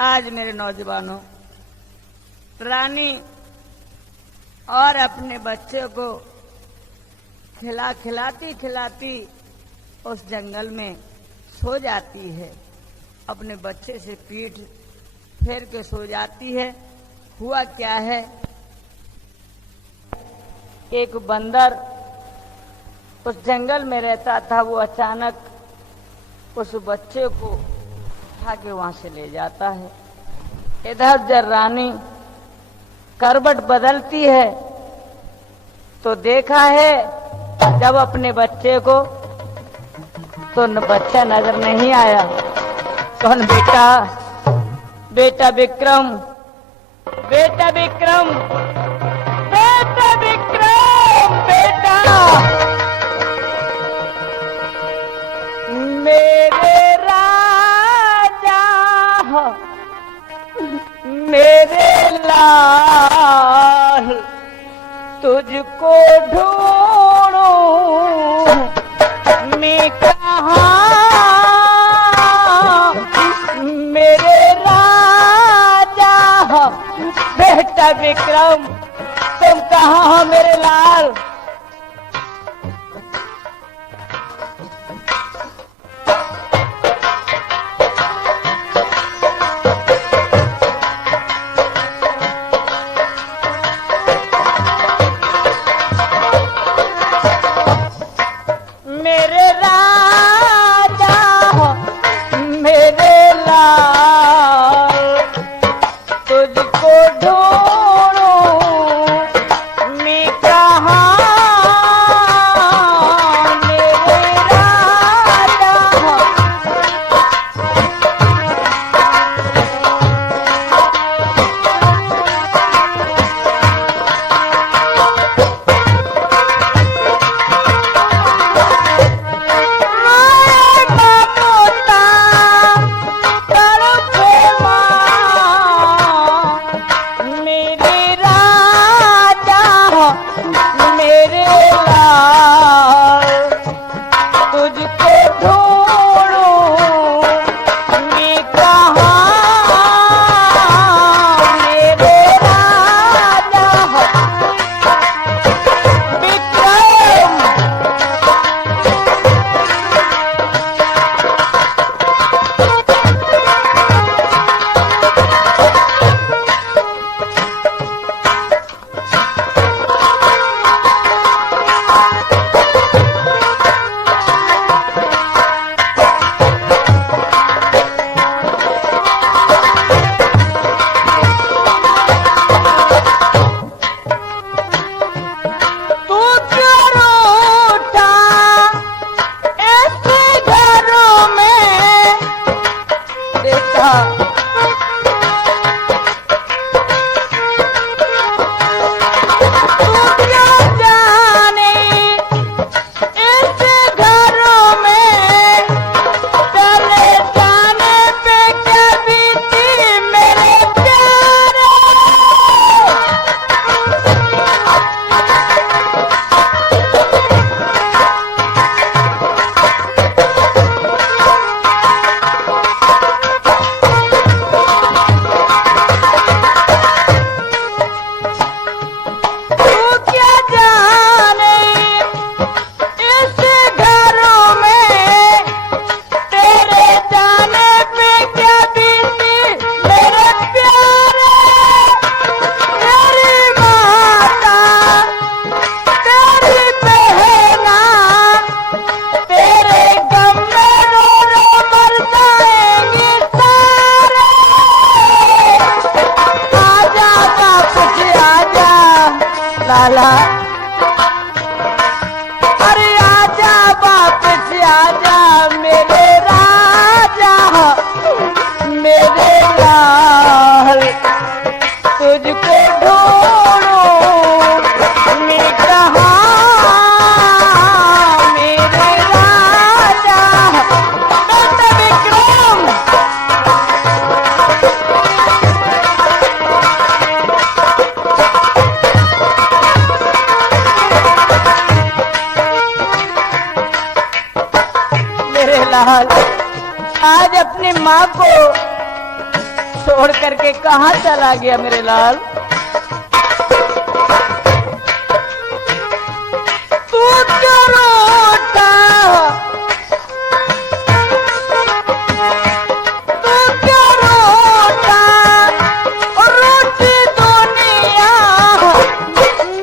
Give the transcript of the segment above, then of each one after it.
आज मेरे नौजवानों, रानी और अपने बच्चे को खिलाती उस जंगल में सो जाती है। अपने बच्चे से पीठ फेर के सो जाती है। हुआ क्या है, एक बंदर उस जंगल में रहता था। वो अचानक उस बच्चे को उठा के वहां से ले जाता है। इधर जब रानी करवट बदलती है तो देखा है जब अपने बच्चे को, तो बच्चा नजर नहीं आया। कौन? बेटा विक्रम, बेटा विक्रम, बेटा विक्रम, बेटा मेरे राजा, मेरे लाल, तुझको ढूंढूं मैं कहाँ, मेरे राजा, बेटा विक्रम तुम कहाँ हो मेरे लाल? लाल आज अपनी माँ को छोड़ करके कहाँ चला गया मेरे लाल? तू क्यों रोता? तू क्यों रोता? रोती दुनिया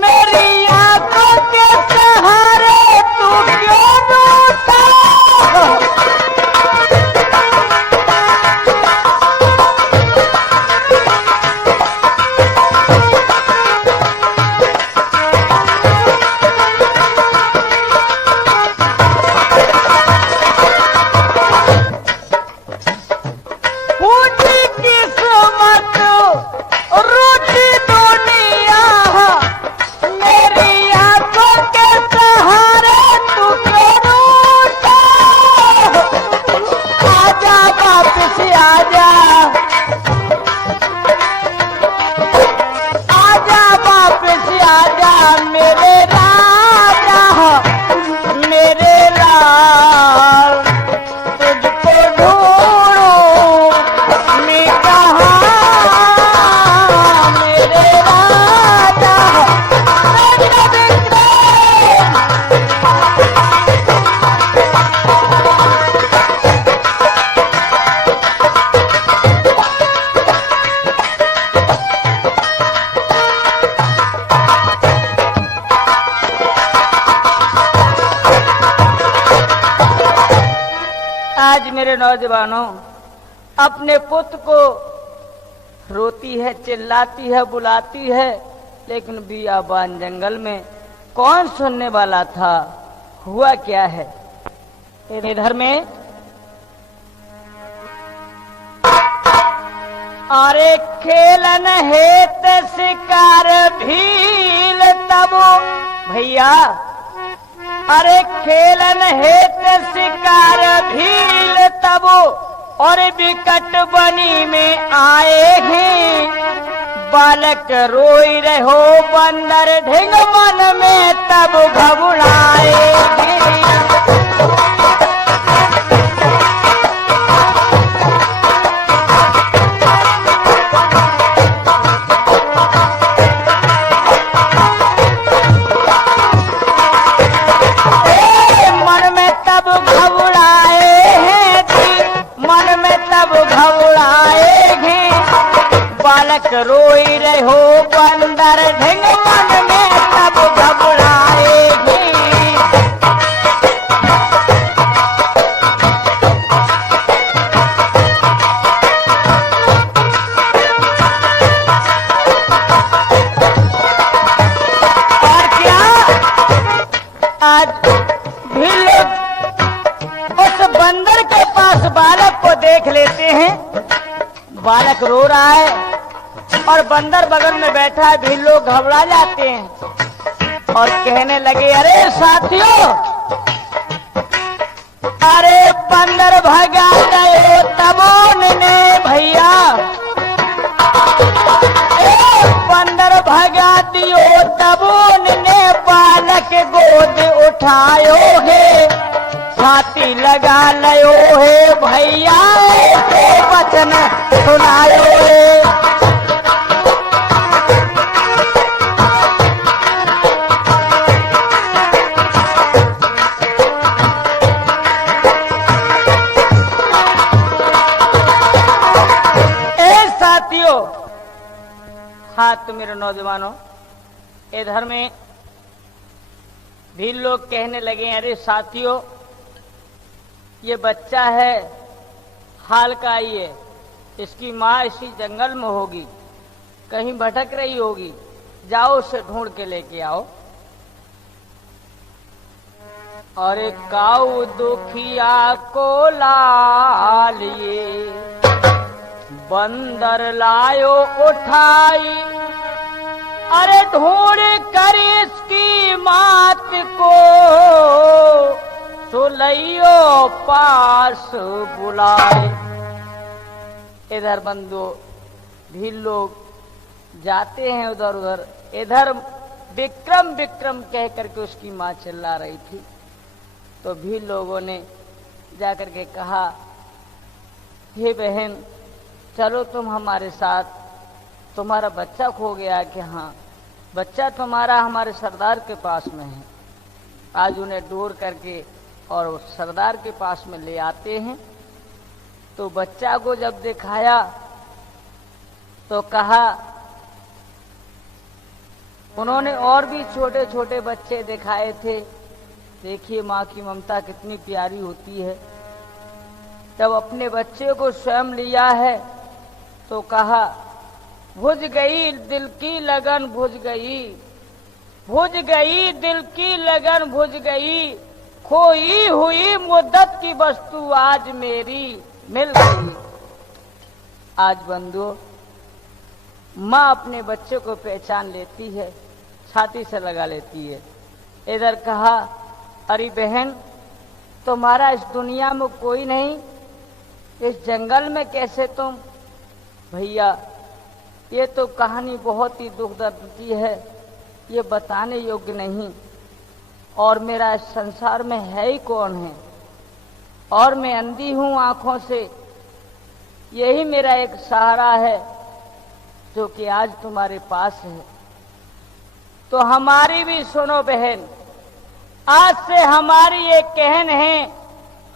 मेरी आंखों के सहारे, तू क्यों रोता? आज मेरे नौजवानों, अपने पुत्र को रोती है, चिल्लाती है, बुलाती है, लेकिन बियाबान जंगल में कौन सुनने वाला था? हुआ क्या है इधर में? अरे खेलन हेत शिकार भील तब भैया, अरे खेलन हेत शिकार भील तब और विकट बनी में आए हैं। बालक रोई रहो बंदर ढिंग मन में तब घबराए हैं। बालक रोई रहो बंदर ढिंग मन में तब घबराएगी। और क्या आज भी लोग उस बंदर के पास बालक को देख लेते हैं। बालक रो रहा है और बंदर बगल में बैठा है, भी लोग घबरा जाते हैं और कहने लगे, अरे साथियों, अरे बंदर भगा गए तबोन ने भैया, बंदर भगा दियो तबोन ने बालक गोद उठायो है, छाती लगा लयो है भैया, वचन सुनायो है। हाथ मेरे नौजवानों, इधर में भी लोग कहने लगे, अरे साथियों, ये बच्चा है, हाल का ही है, इसकी माँ इसी जंगल में होगी, कहीं भटक रही होगी, जाओ उसे ढूंढ के लेके आओ। और एक काऊ दुखिया को लालिए बंदर लायो उठाई, अरे ढूंढ कर इसकी मात को सुलैयो पास बुलाए। इधर बंदो भी लोग जाते हैं उधर उधर, इधर विक्रम विक्रम कह करके उसकी माँ चिल्ला रही थी, तो भी लोगों ने जाकर के कहा, हे बहन, चलो तुम हमारे साथ, तुम्हारा बच्चा खो गया। कि हाँ, बच्चा तुम्हारा हमारे सरदार के पास में है। आज उन्हें ढूंढ करके और उस सरदार के पास में ले आते हैं। तो बच्चा को जब दिखाया तो कहा, उन्होंने और भी छोटे छोटे बच्चे दिखाए थे। देखिए माँ की ममता कितनी प्यारी होती है। जब अपने बच्चे को स्वयं लिया है तो कहा, बुझ गई दिल की लगन बुझ गई, बुझ गई दिल की लगन बुझ गई, खोई हुई मुद्दत की वस्तु आज मेरी मिल गई। आज बंधुओं, माँ अपने बच्चे को पहचान लेती है, छाती से लगा लेती है। इधर कहा, अरे बहन, तुम्हारा इस दुनिया में कोई नहीं, इस जंगल में कैसे तुम? भैया, ये तो कहानी बहुत ही दुख दर्द की है, ये बताने योग्य नहीं। और मेरा इस संसार में है ही कौन है? और मैं अंधी हूं आंखों से, यही मेरा एक सहारा है जो कि आज तुम्हारे पास है। तो हमारी भी सुनो बहन, आज से हमारी एक कहन है,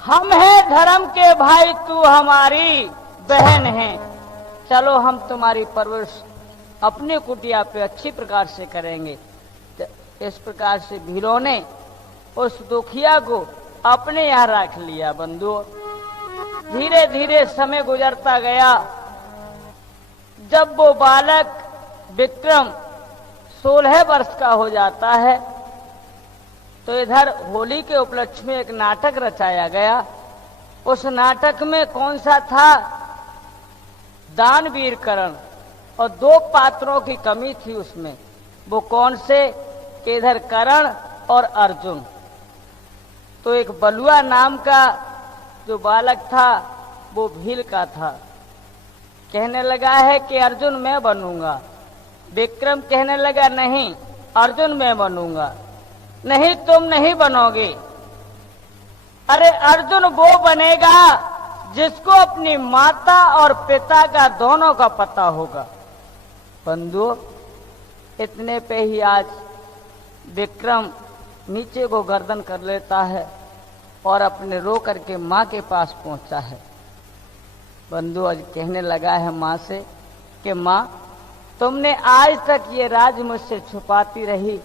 हम हैं धर्म के भाई, तू हमारी बहन है। चलो हम तुम्हारी परवरिश अपने कुटिया पे अच्छी प्रकार से करेंगे। इस प्रकार से भीलों ने उस दुखिया को अपने यहाँ रख लिया। बंधुओं, धीरे धीरे समय गुजरता गया। जब वो बालक विक्रम 16 वर्ष का हो जाता है तो इधर होली के उपलक्ष्य में एक नाटक रचाया गया। उस नाटक में कौन सा था? दानवीर कर्ण, और 2 पात्रों की कमी थी उसमें। वो कौन से? इधर कर्ण और अर्जुन। तो एक बलुआ नाम का जो बालक था वो भील का था। कहने लगा है कि अर्जुन मैं बनूंगा। विक्रम कहने लगा, नहीं अर्जुन मैं बनूंगा। नहीं, तुम नहीं बनोगे। अरे अर्जुन वो बनेगा जिसको अपनी माता और पिता का दोनों का पता होगा। बंधुओं, इतने पे ही आज विक्रम नीचे को गर्दन कर लेता है और अपने रो करके माँ के पास पहुंचा है। बंधु आज कहने लगा है माँ से कि माँ, तुमने आज तक ये राज मुझसे छुपाती रही,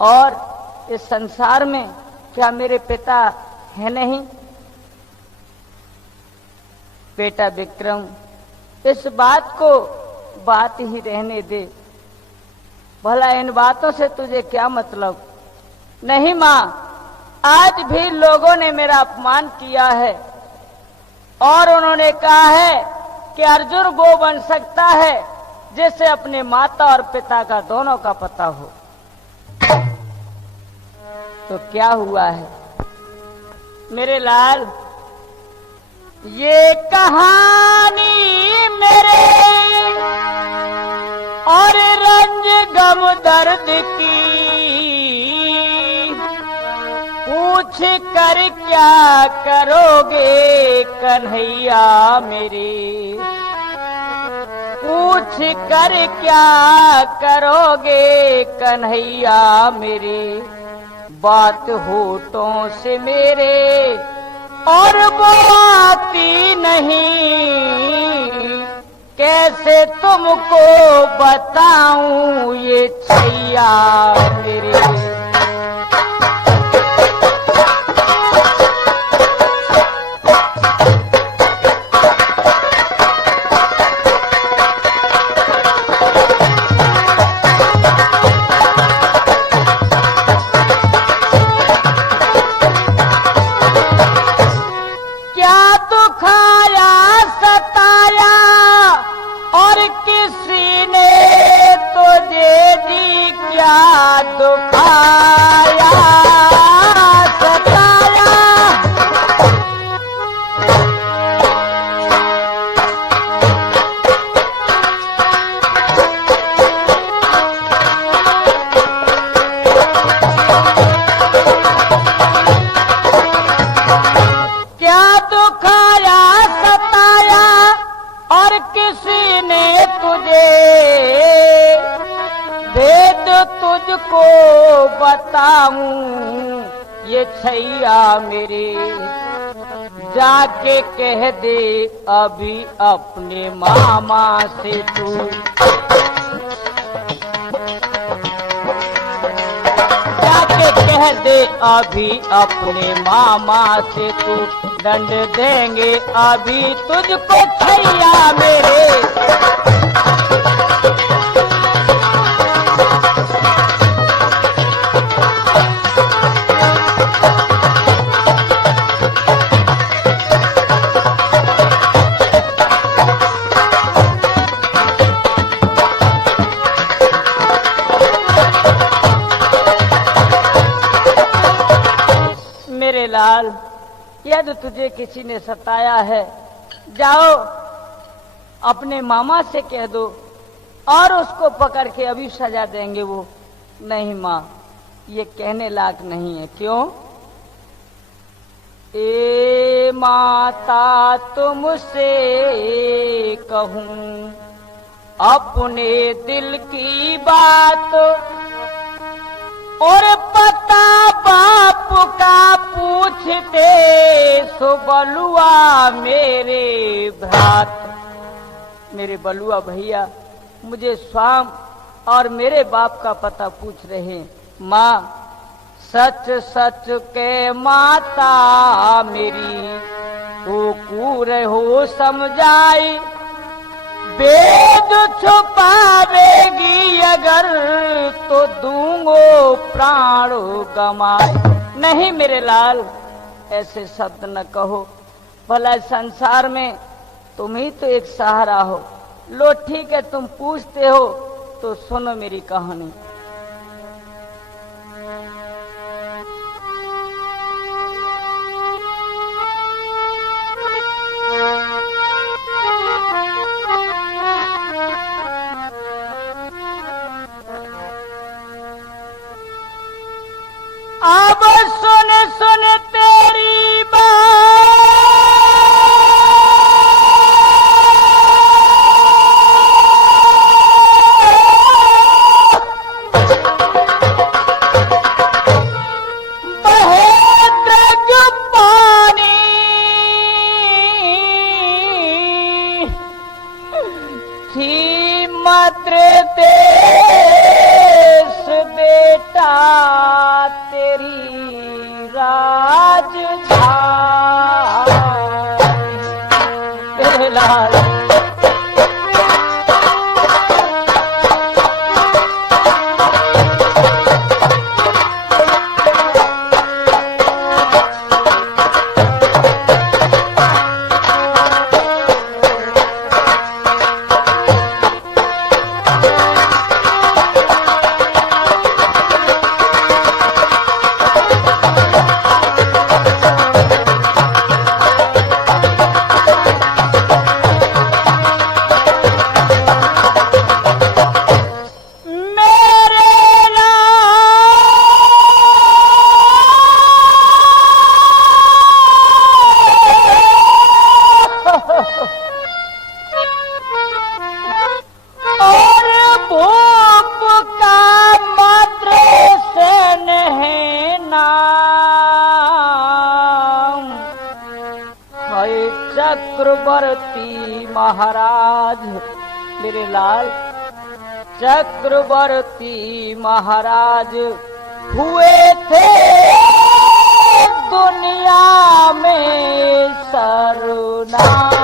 और इस संसार में क्या मेरे पिता है नहीं? बेटा विक्रम, इस बात को बात ही रहने दे, भला इन बातों से तुझे क्या मतलब? नहीं माँ, आज भी लोगों ने मेरा अपमान किया है और उन्होंने कहा है कि अर्जुन वो बन सकता है जिसे अपने माता और पिता का दोनों का पता हो। तो क्या हुआ है मेरे लाल? ये कहानी मेरे और रंज गम दर्द की, पूछ कर क्या करोगे कन्हैया मेरे, पूछ कर क्या करोगे कन्हैया मेरे। बात होठों से मेरे और वो आती नहीं, कैसे तुमको बताऊं ये छैया मेरे। किसी ने तो दे दी क्या दुखा मैंने तुझे भेद तुझको बताऊं, ये छैया मेरे जाके कह दे अभी अपने मामा से तू। जाके कह दे अभी अपने मामा से तू, दंड देंगे अभी तुझको छैया मेरे। मेरे लाल, यदि तुझे किसी ने सताया है, जाओ अपने मामा से कह दो और उसको पकड़ के अभी सजा देंगे वो। नहीं माँ, ये कहने लायक नहीं है। क्यों? ए माता तुमसे कहूँ अपने दिल की बात, और पता बाप का पूछते सो बलुआ मेरे भ्रात। मेरे बलुआ भैया मुझे स्वाम और मेरे बाप का पता पूछ रहे हैं। माँ सच सच के माता मेरी, तो कूर हो समझाई, वेद छुपावेगी अगर तो दूंगो प्राण गमाए। नहीं मेरे लाल, ऐसे शब्द न कहो। भला संसार में तुम ही तो एक सहारा हो। लो ठीक है, तुम पूछते हो तो सुनो मेरी कहानी। अब सुन सुन तेरी बात, बहे द्रग पानी, थी मात्र देश बेटा तेरी राजधानी। तेरे लाल चक्रवर्ती महाराज। मेरे लाल, चक्रवर्ती महाराज हुए थे दुनिया में सर्वनाम।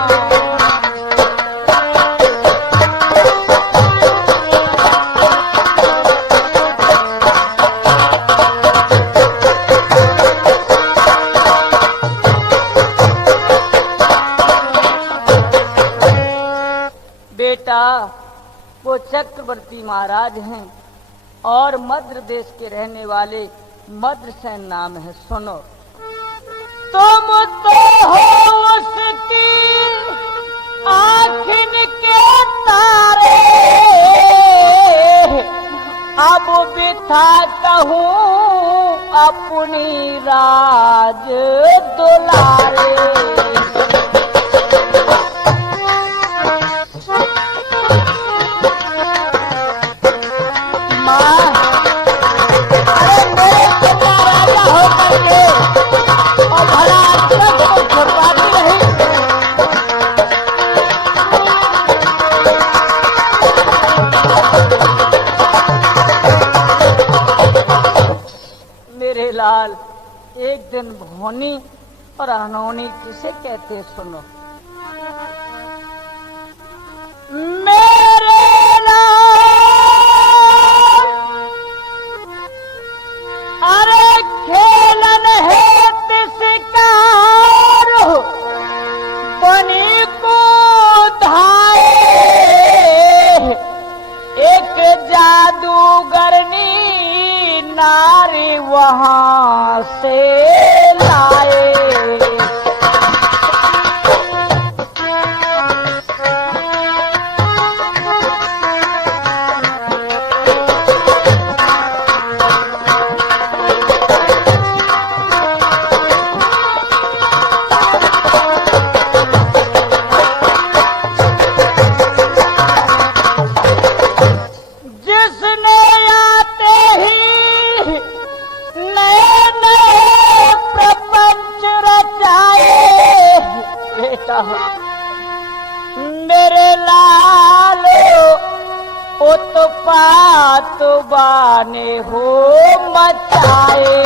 बेटा, वो चक्रवर्ती महाराज हैं और मद्र देश के रहने वाले मद्रसेन नाम है। सुनो, तुम तो हो उसकी आँखिन के तारे, अब बिथा कहूँ अपनी राज दुलारे। माँ, अरे मेरे कन्या राजा होकर के और भला अक्षत को छुपाती रही। मेरे लाल, एक दिन भोनी और अनहोनी किसे कहते सुनो। मेरे लाल, अरे खेलन है तिसकार बनी को धाए, एक जादूगरनी नारी वहां से लाए। जिसने आते ही नए नए प्रपंच रचाए, बेटा मेरे लालो उत्पात बाने हो मचाए।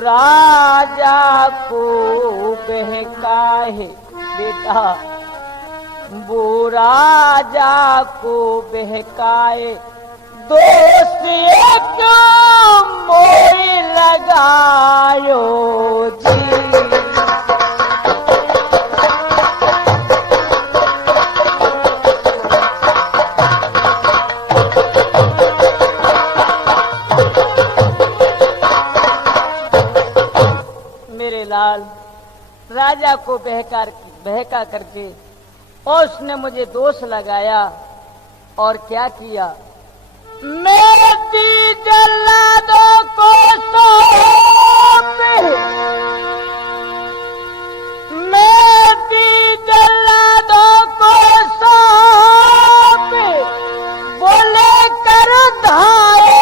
राजा को बहकाए, बेटा वो राजा को बहकाए, दोस्त एक मोई लगायो जी। लाल, राजा को बहका करके और उसने मुझे दोष लगाया और क्या किया, मेरे दी जल्लादों को सौंप, मैं दी जल्लादों को सौंप, बोले कर धाए,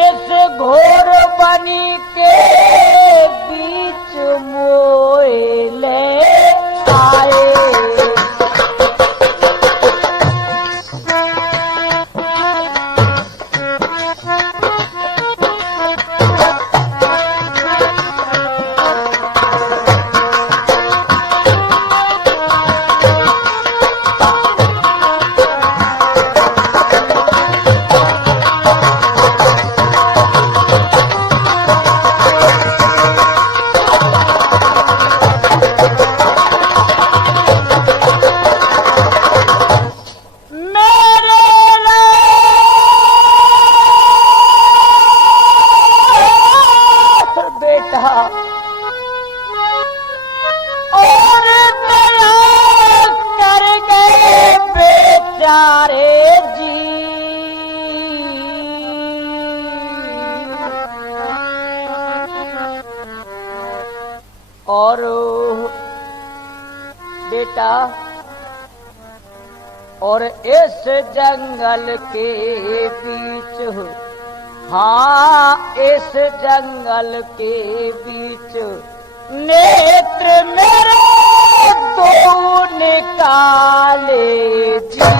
इस घोर बनी के बीच मोए ले आए। और बेटा और इस जंगल के बीच, हाँ इस जंगल के बीच नेत्र मेरे दो निकाले जी।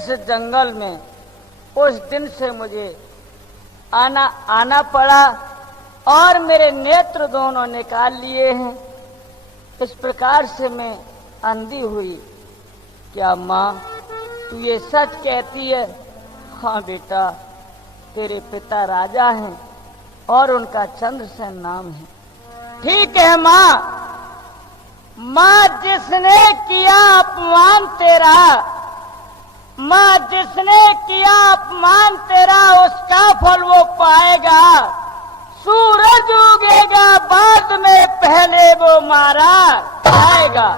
इस जंगल में उस दिन से मुझे आना पड़ा और मेरे नेत्र दोनों निकाल लिए हैं। इस प्रकार से मैं अंधी हुई। क्या माँ तू ये सच कहती है? हाँ बेटा, तेरे पिता राजा हैं और उनका चंद्रसेन नाम है। ठीक है माँ, माँ जिसने किया अपमान तेरा, माँ जिसने किया अपमान तेरा उसका फल वो पाएगा। सूरज उगेगा बाद में, पहले वो मारा जाएगा।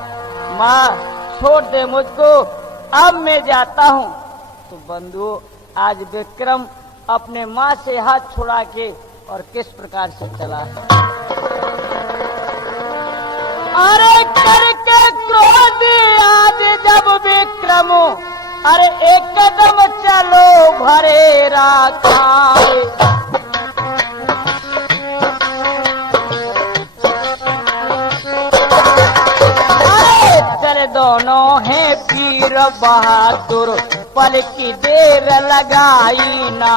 माँ छोड़ दे मुझको, अब मैं जाता हूँ। तो बंधुओं, आज विक्रम अपने माँ से हाथ छुड़ा के और किस प्रकार से चला है। अरे करके क्रोध आज जब विक्रम, अरे एक कदम चलो भरे राखाए। दोनों हैं वीर बहादुर, पल की देर लगाई ना।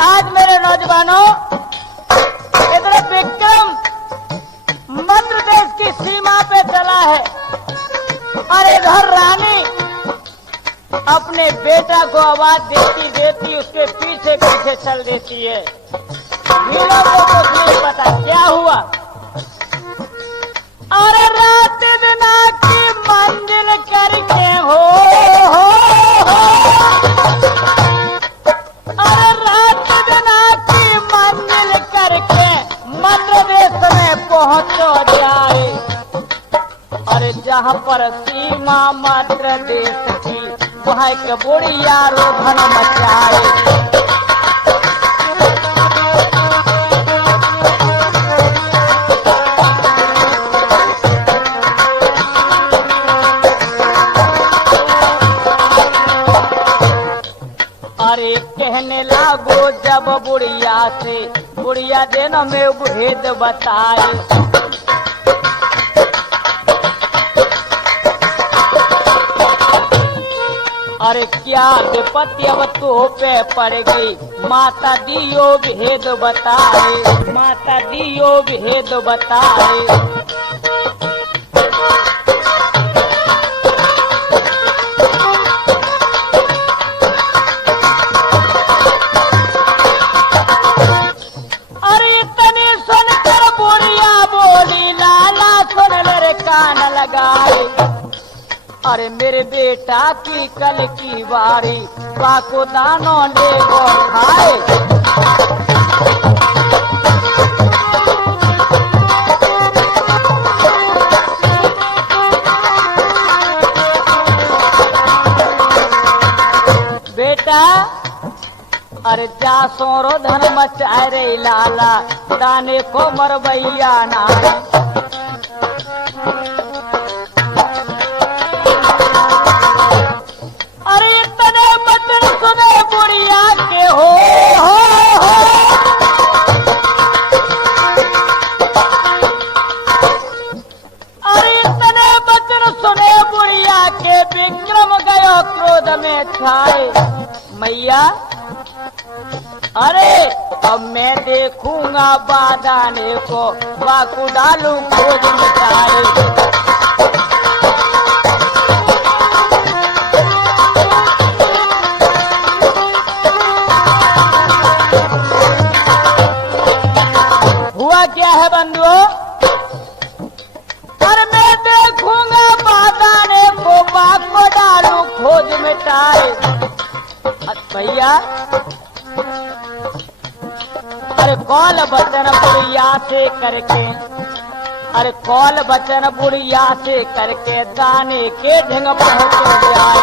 आज मेरे नौजवानों, इधर विक्रम मध्य देश की सीमा पे चला है और इधर रानी अपने बेटा को आवाज देती देती उसके पीछे पीछे चल देती है। हीरो को कुछ नहीं पता क्या हुआ। अरे रात दिन की मंजिल करके हो, अरे रात दिन की मंजिल करके मध्य देश में पहुंच जाए। अरे जहाँ पर सीमा मध्य देश की, वहाँ एक बुढ़िया रोधन मचाए। अरे कहने लागो जब बुढ़िया से, बुढ़िया दिन में भेद बताए। अरे क्या विपत्ति अब तो पे पड़ गई, माता दियो भेद बताए, माता दियो भेद बताए। अरे इतनी सुनकर बुढ़िया बोली, लाला सुन ले कान लगाए। अरे मेरे बेटा की कल की बारी, पाको दानों ने वो खाए। बेटा अरे जा सोरो धन मचाए रे लाला, दाने को मरबैया ना। मैया अरे अब मैं देखूंगा बादाने को, बाकू डालू खोज मिटाए। हुआ क्या है बंधुओं? अरे मैं देखूंगा बादाने को, बाकू डालू खोज मिटाए। भैया अरे कौल बचन बुढ़िया से करके, अरे कौल बचन बुढ़िया से करके दाने के ढंग पहुंच जाए।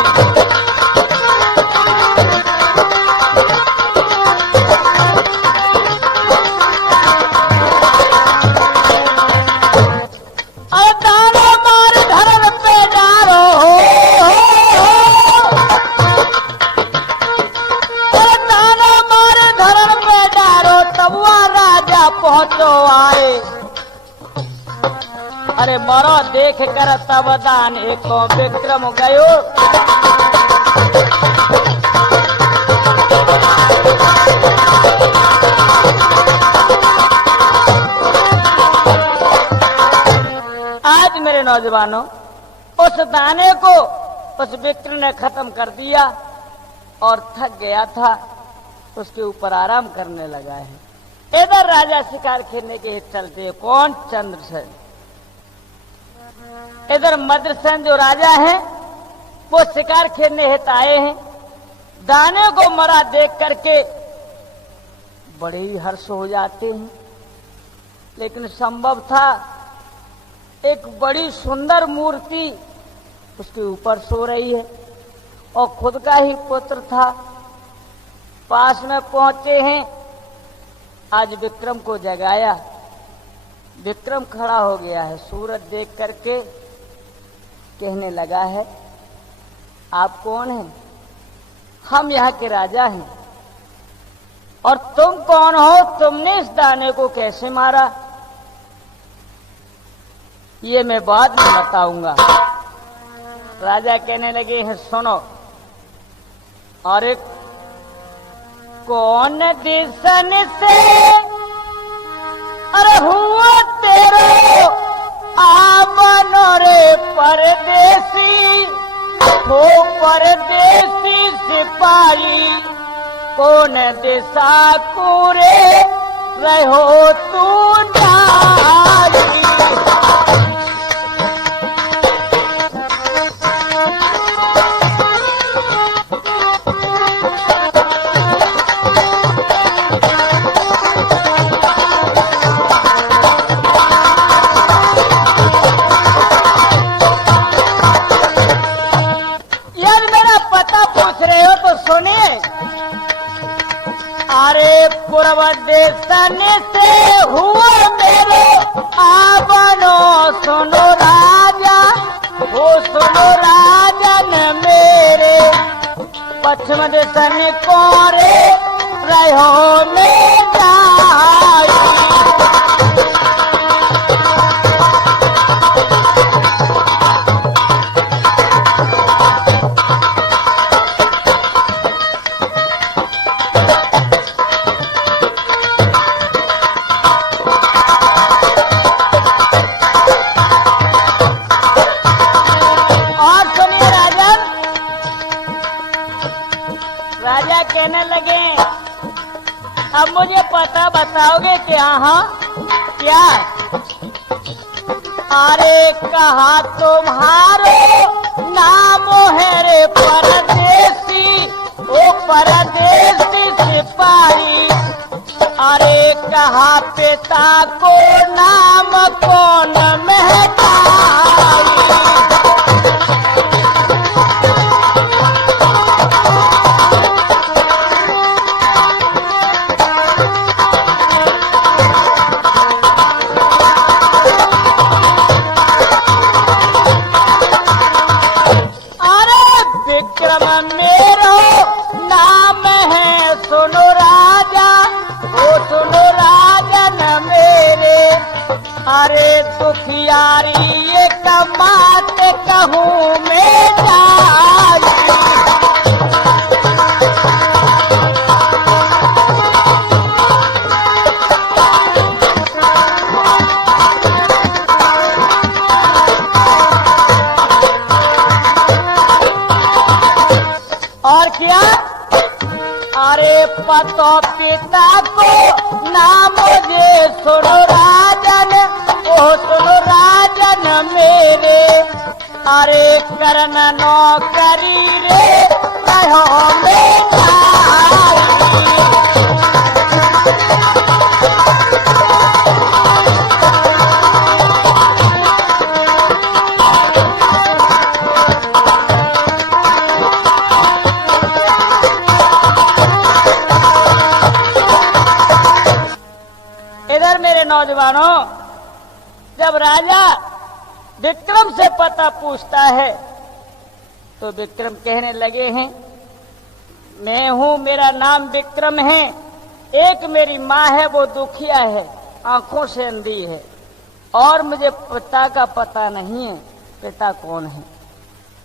अरे दाने मार धरन पे डारो, आए। अरे मरो देख कर तब दाने को विक्रम गयो। आज मेरे नौजवानों, उस दाने को उस विक्र ने खत्म कर दिया और थक गया था, उसके ऊपर आराम करने लगा है। इधर राजा शिकार खेलने के हित चलते, कौन? चंद्रसेन। इधर मद्रसेन जो राजा हैं वो शिकार खेलने हित आए हैं। दाने को मरा देख करके बड़े ही हर्ष हो जाते हैं, लेकिन संभव था एक बड़ी सुंदर मूर्ति उसके ऊपर सो रही है और खुद का ही पुत्र था। पास में पहुंचे हैं, आज विक्रम को जगाया। विक्रम खड़ा हो गया है, सूरज देख करके कहने लगा है, आप कौन हैं? हम यहाँ के राजा हैं। और तुम कौन हो? तुमने इस दाने को कैसे मारा? ये मैं बाद में बताऊंगा। राजा कहने लगे हैं, सुनो। अरे कौन दिसन से अरे हुआ तेरो आमनो रे परदेसी, हो परदेसी सिपाही, कौन दिशा कोरे रहो तू नारी। अरे पूर्व देशन से हुआ मेरे आवनो, सुनो राजा, वो सुनो राजन मेरे, पश्चिम देशन कोरे रहो में जाई। कहने लगे, अब मुझे पता बताओगे क्या? हाँ क्या? अरे कहा तुम्हारो नाम है रे परदेसी, ओ परदेसी सिपाही। अरे कहा पिता को नाम कौन महतारी। अरे दुखियारी ये कमाते कहूँ मैं जाई। और क्या? अरे पतो पिता को नाम जे सुनो राजन, ओ सुनो राजन मेरे। अरे करन नौकरी रे कहो में जाई। इधर मेरे नौजवानों, जब राजा विक्रम से पता पूछता है तो विक्रम कहने लगे हैं, मैं हूं, मेरा नाम विक्रम है। एक मेरी माँ है, वो दुखिया है, आंखों से अंधी है और मुझे पिता का पता नहीं है। पिता कौन है?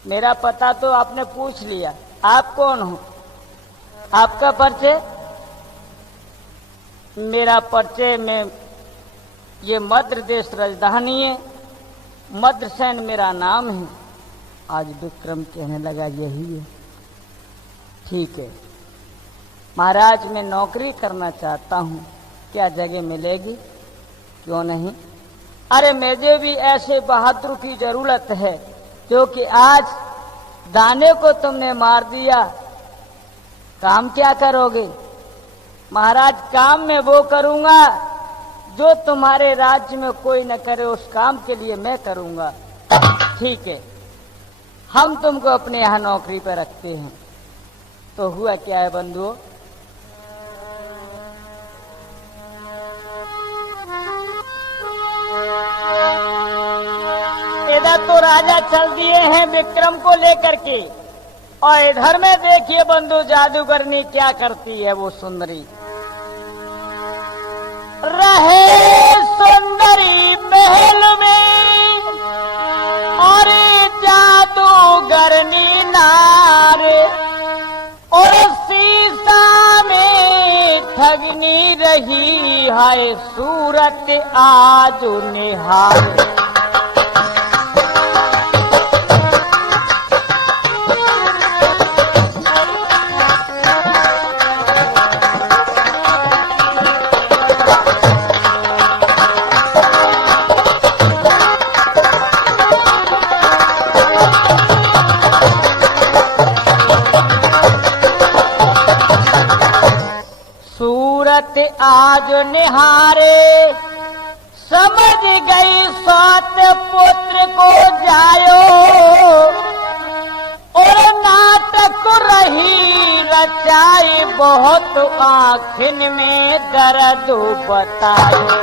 मेरा पता तो आपने पूछ लिया, आप कौन हो? आपका परिचय? मेरा परिचय में ये मद्र देश राजधानी है, मद्रसेन मेरा नाम है। आज विक्रम कहने लगा यही है। ठीक है महाराज, मैं नौकरी करना चाहता हूँ, क्या जगह मिलेगी? क्यों नहीं? अरे मुझे भी ऐसे बहादुर की जरूरत है, क्योंकि आज दाने को तुमने मार दिया, काम क्या करोगे? महाराज काम में वो करूंगा जो तुम्हारे राज्य में कोई न करे, उस काम के लिए मैं करूंगा। ठीक है, हम तुमको अपने यहाँ नौकरी पर रखते हैं। तो हुआ क्या है बंधुओं, इधर तो राजा चल दिए हैं विक्रम को लेकर के, और इधर में देखिए बंधु जादूगरनी क्या करती है। वो सुंदरी रहे सुंदरी महल में और जादूगरनी नारे, और शीशा में ठगनी रही है सूरत आज निहारे। आज निहारे समझ गई सौत पुत्र को जायो, और नाटक रही रचाई बहुत आँखिन में दर्द बतायो।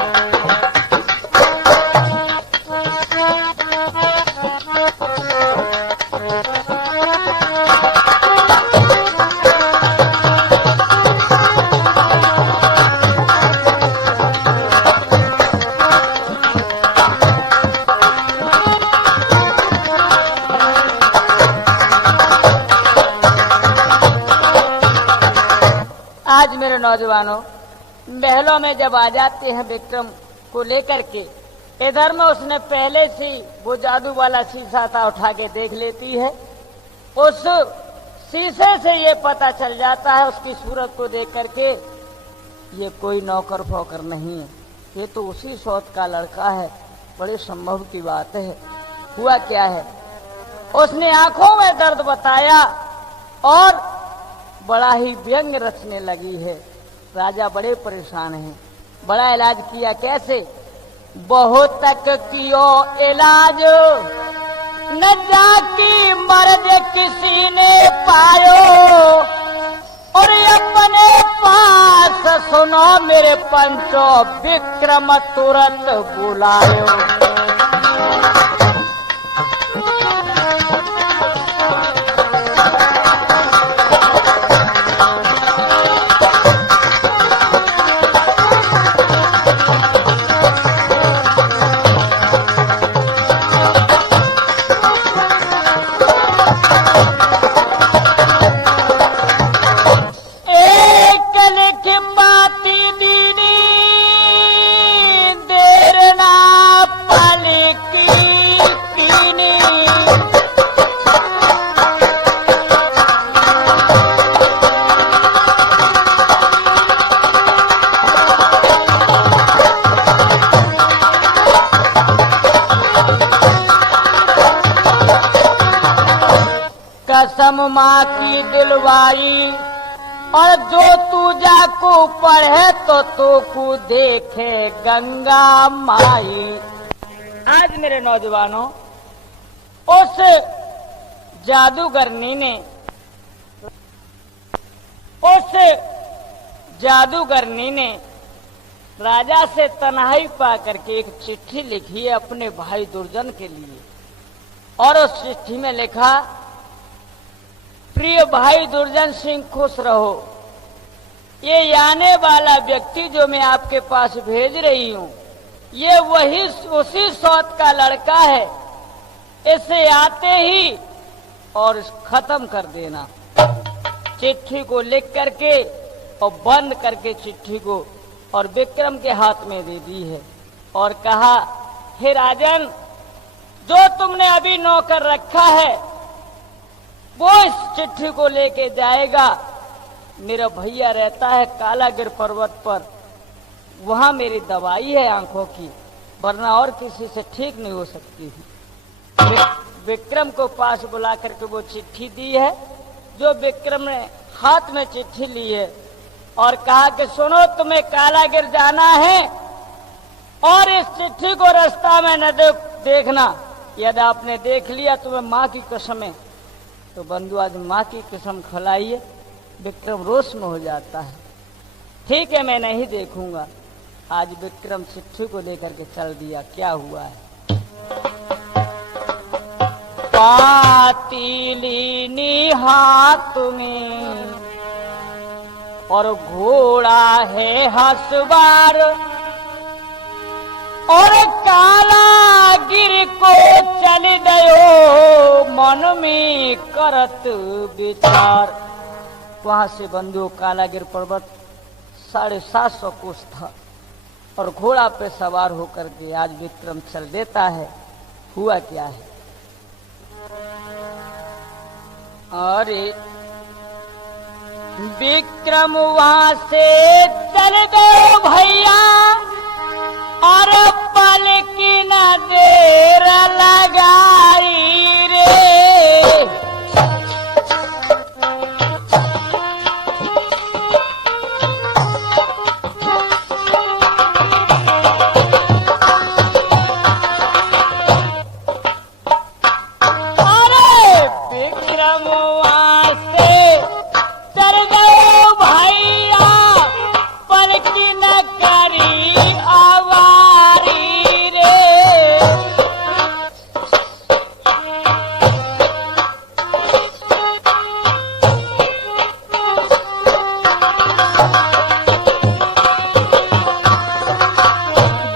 आज मेरे नौजवानों महलों में जब आ जाते हैं विक्रम को लेकर के, इधर में उसने पहले से वो जादू वाला शीशा था उठा के देख लेती है। उस शीशे से ये पता चल जाता है उसकी सूरत को देख करके, ये कोई नौकर फोकर नहीं है, ये तो उसी सौत का लड़का है। बड़े संभव की बात है। हुआ क्या है, उसने आंखों में दर्द बताया और बड़ा ही व्यंग रचने लगी है। राजा बड़े परेशान हैं, बड़ा इलाज किया। कैसे? बहुत तक कियो इलाज न जाकी मर्द किसी ने पायो, और अपने पास सुनो मेरे पंचो विक्रम तुरंत बुलायो। कसम माँ की दिलवाई, और जो तू जाको पढ़े तो तू को देखे गंगा माई। आज मेरे नौजवानों उस जादूगरनी ने राजा से तन्हाई पा करके एक चिट्ठी लिखी है अपने भाई दुर्जन के लिए, और उस चिट्ठी में लिखा, प्रिय भाई दुर्जन सिंह खुश रहो, ये आने वाला व्यक्ति जो मैं आपके पास भेज रही हूं, ये वही उसी सौत का लड़का है। इसे आते ही और खत्म कर देना। चिट्ठी को लिख करके और बंद करके चिट्ठी को और विक्रम के हाथ में दे दी है और कहा, हे राजन, जो तुमने अभी नौकर रखा है वो इस चिट्ठी को लेके जाएगा। मेरा भैया रहता है कालागिर पर्वत पर, वहां मेरी दवाई है आंखों की, वरना और किसी से ठीक नहीं हो सकती है। विक्रम को पास बुला करके वो चिट्ठी दी है, जो विक्रम ने हाथ में चिट्ठी ली है और कहा कि सुनो, तुम्हें कालागिर जाना है और इस चिट्ठी को रास्ता में न देखना। यदि आपने देख लिया तुम्हें माँ की कसम है। तो बंधु आज माँ की कसम खिलाइए। विक्रम रोष में हो जाता है। ठीक है, मैं नहीं देखूंगा। आज विक्रम चिट्ठी को लेकर के चल दिया। क्या हुआ है? पातीली हाथ में और घोड़ा है हसवार और कालागिर को चल गयो मन में करत विचार। वहां से बंधु कालागिर पर्वत 750 कोस था और घोड़ा पे सवार होकर के आज विक्रम चल देता है। हुआ क्या है? अरे विक्रम वहां से चल गए भैया और पल की न देर लगाई रे।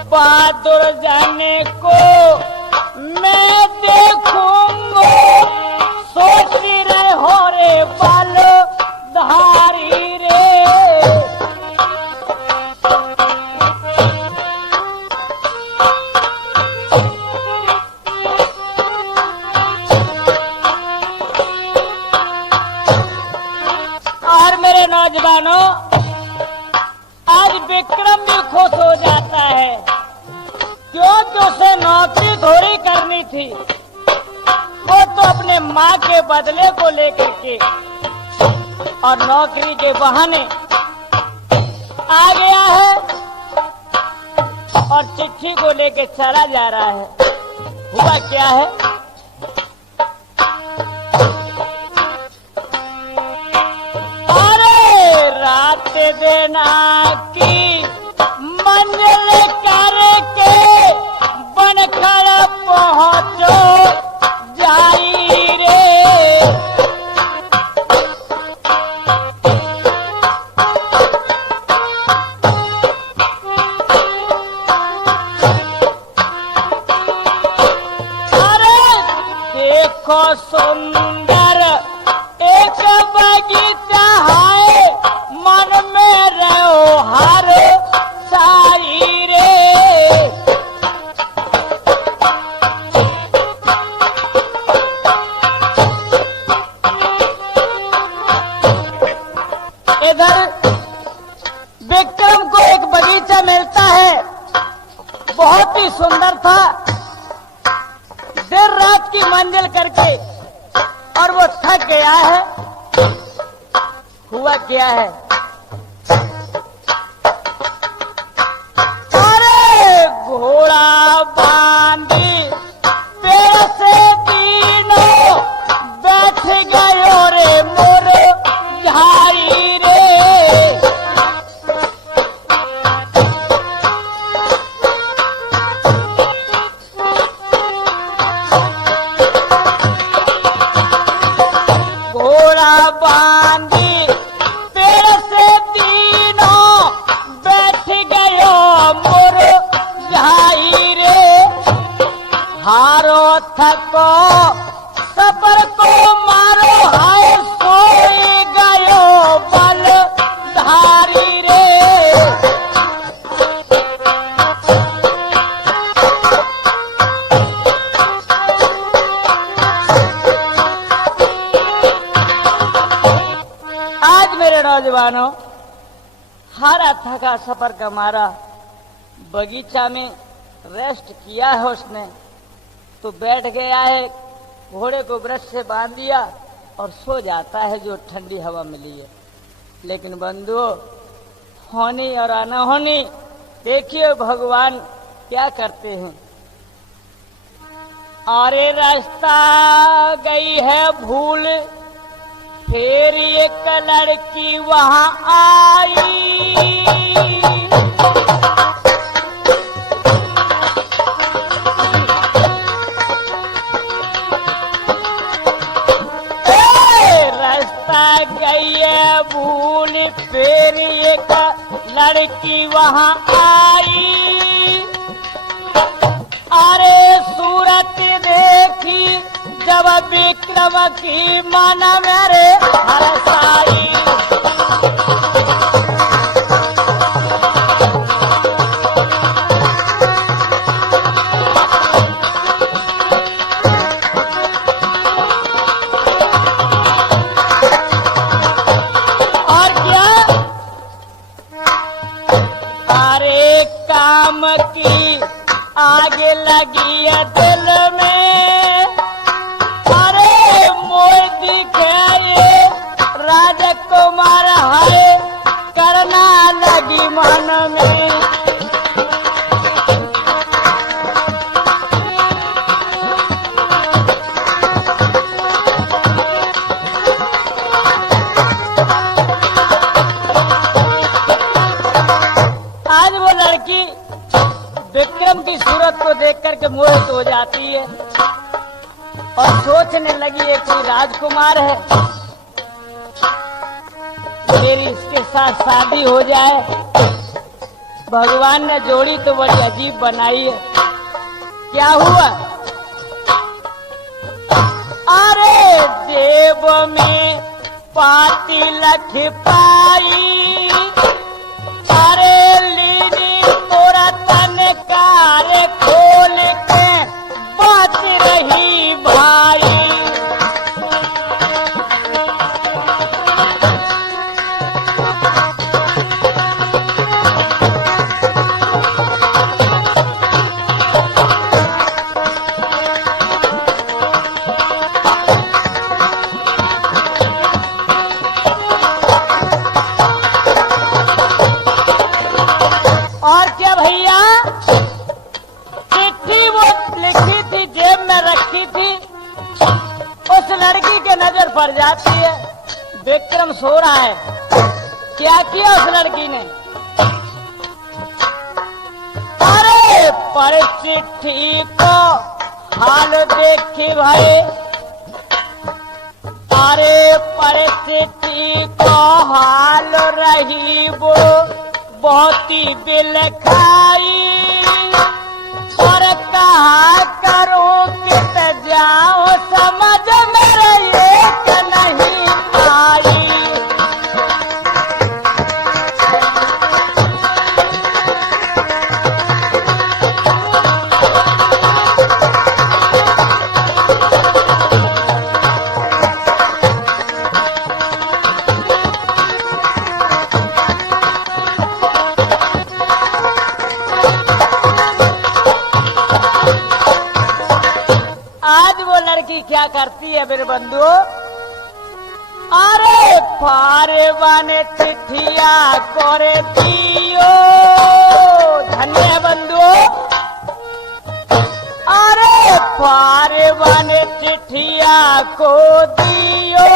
बहादुर जाने को मैं देखूंगा, सोच रहे हो रे बाल धारी रे। और मेरे नौजवानों, आज विक्रम भी खुश हो जाता है क्योंकि उसे नौकरी थोड़ी करनी थी। वो तो अपने माँ के बदले को लेकर के और नौकरी के बहाने आ गया है और चिट्ठी को लेके चला जा रहा है। हुआ क्या है? अरे रात देना की मंजिल करके बनखड़ा पहुंचो जाई रे। अरे देखो सुंदर एक बगीचा है, मन में रहो हर सारी रे। इधर विक्रम को एक बगीचा मिलता है, बहुत ही सुंदर था। देर रात की मंजिल करके और वो थक गया है। हुआ क्या है? अरे घोड़ा बांधी पेड़ से तीनों बैठ गयो रे मोर झाई रे। घोड़ा बांधी पेड़ से हारो थको सबर को मारो हाय सोई गयो बल धारी रे। आज मेरे नौजवानों, हारा थका सफर का मारा बगीचा में रेस्ट किया है उसने, तो बैठ गया है, घोड़े को ब्रश से बांध दिया और सो जाता है जो ठंडी हवा मिली है। लेकिन बंधुओं, होनी और अनहोनी देखिए भगवान क्या करते हैं। अरे रास्ता गई है भूल, फिर एक लड़की वहां आई। गई है भूल, फिर एक लड़की वहां आई। अरे सूरत देखी जब विक्रम की मन मेरे हरसाई। काम की आगे लगी है दिल में, अरे मोय दिखे राजकुमार है करना लगी मन में। आज वो लड़की विक्रम की सूरत को देख करके मोहित हो जाती है और सोचने लगी है कोई राजकुमार है, मेरी इसके साथ शादी हो जाए। भगवान ने जोड़ी तो बड़ी अजीब बनाई है। क्या हुआ? अरे देव में पाती लख पाई, अरे लीनी तोरा तन कार खोल के बच रही भाई। और क्या भैया, चिट्ठी वो लिखी थी जेब में रखी थी, उस लड़की के नजर पड़ जाती है। विक्रम सो रहा है, क्या किया उस लड़की ने? अरे पर चिट्ठी को हाल देखी भाई, अरे पर चिट्ठी को हाल रही वो बहुत ही बिल खाई, और कहा करूं कित जाओ समझ मेरे एक नहीं आई। आज वो लड़की क्या करती है मेरे बंधु? अरे पारे वाने चिट्ठिया करे दियो, धन्य बंधु। अरे पारे वाने चिट्ठिया को दियो,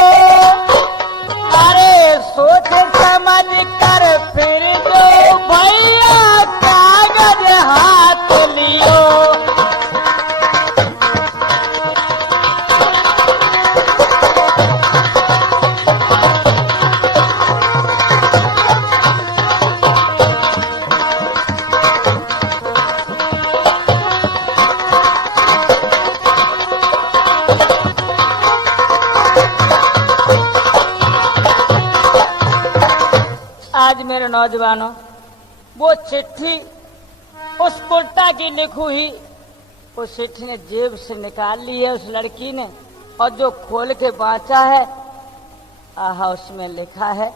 अरे सोच समझ कर फिर दो भैया कागज हाथ लियो। आज मेरे नौजवानों, वो चिट्ठी उस कुर्ता की लिखी हुई उस चिट्ठी ने जेब से निकाल ली है उस लड़की ने, और जो खोल के बांचा है, आहा, उसमें लिखा है,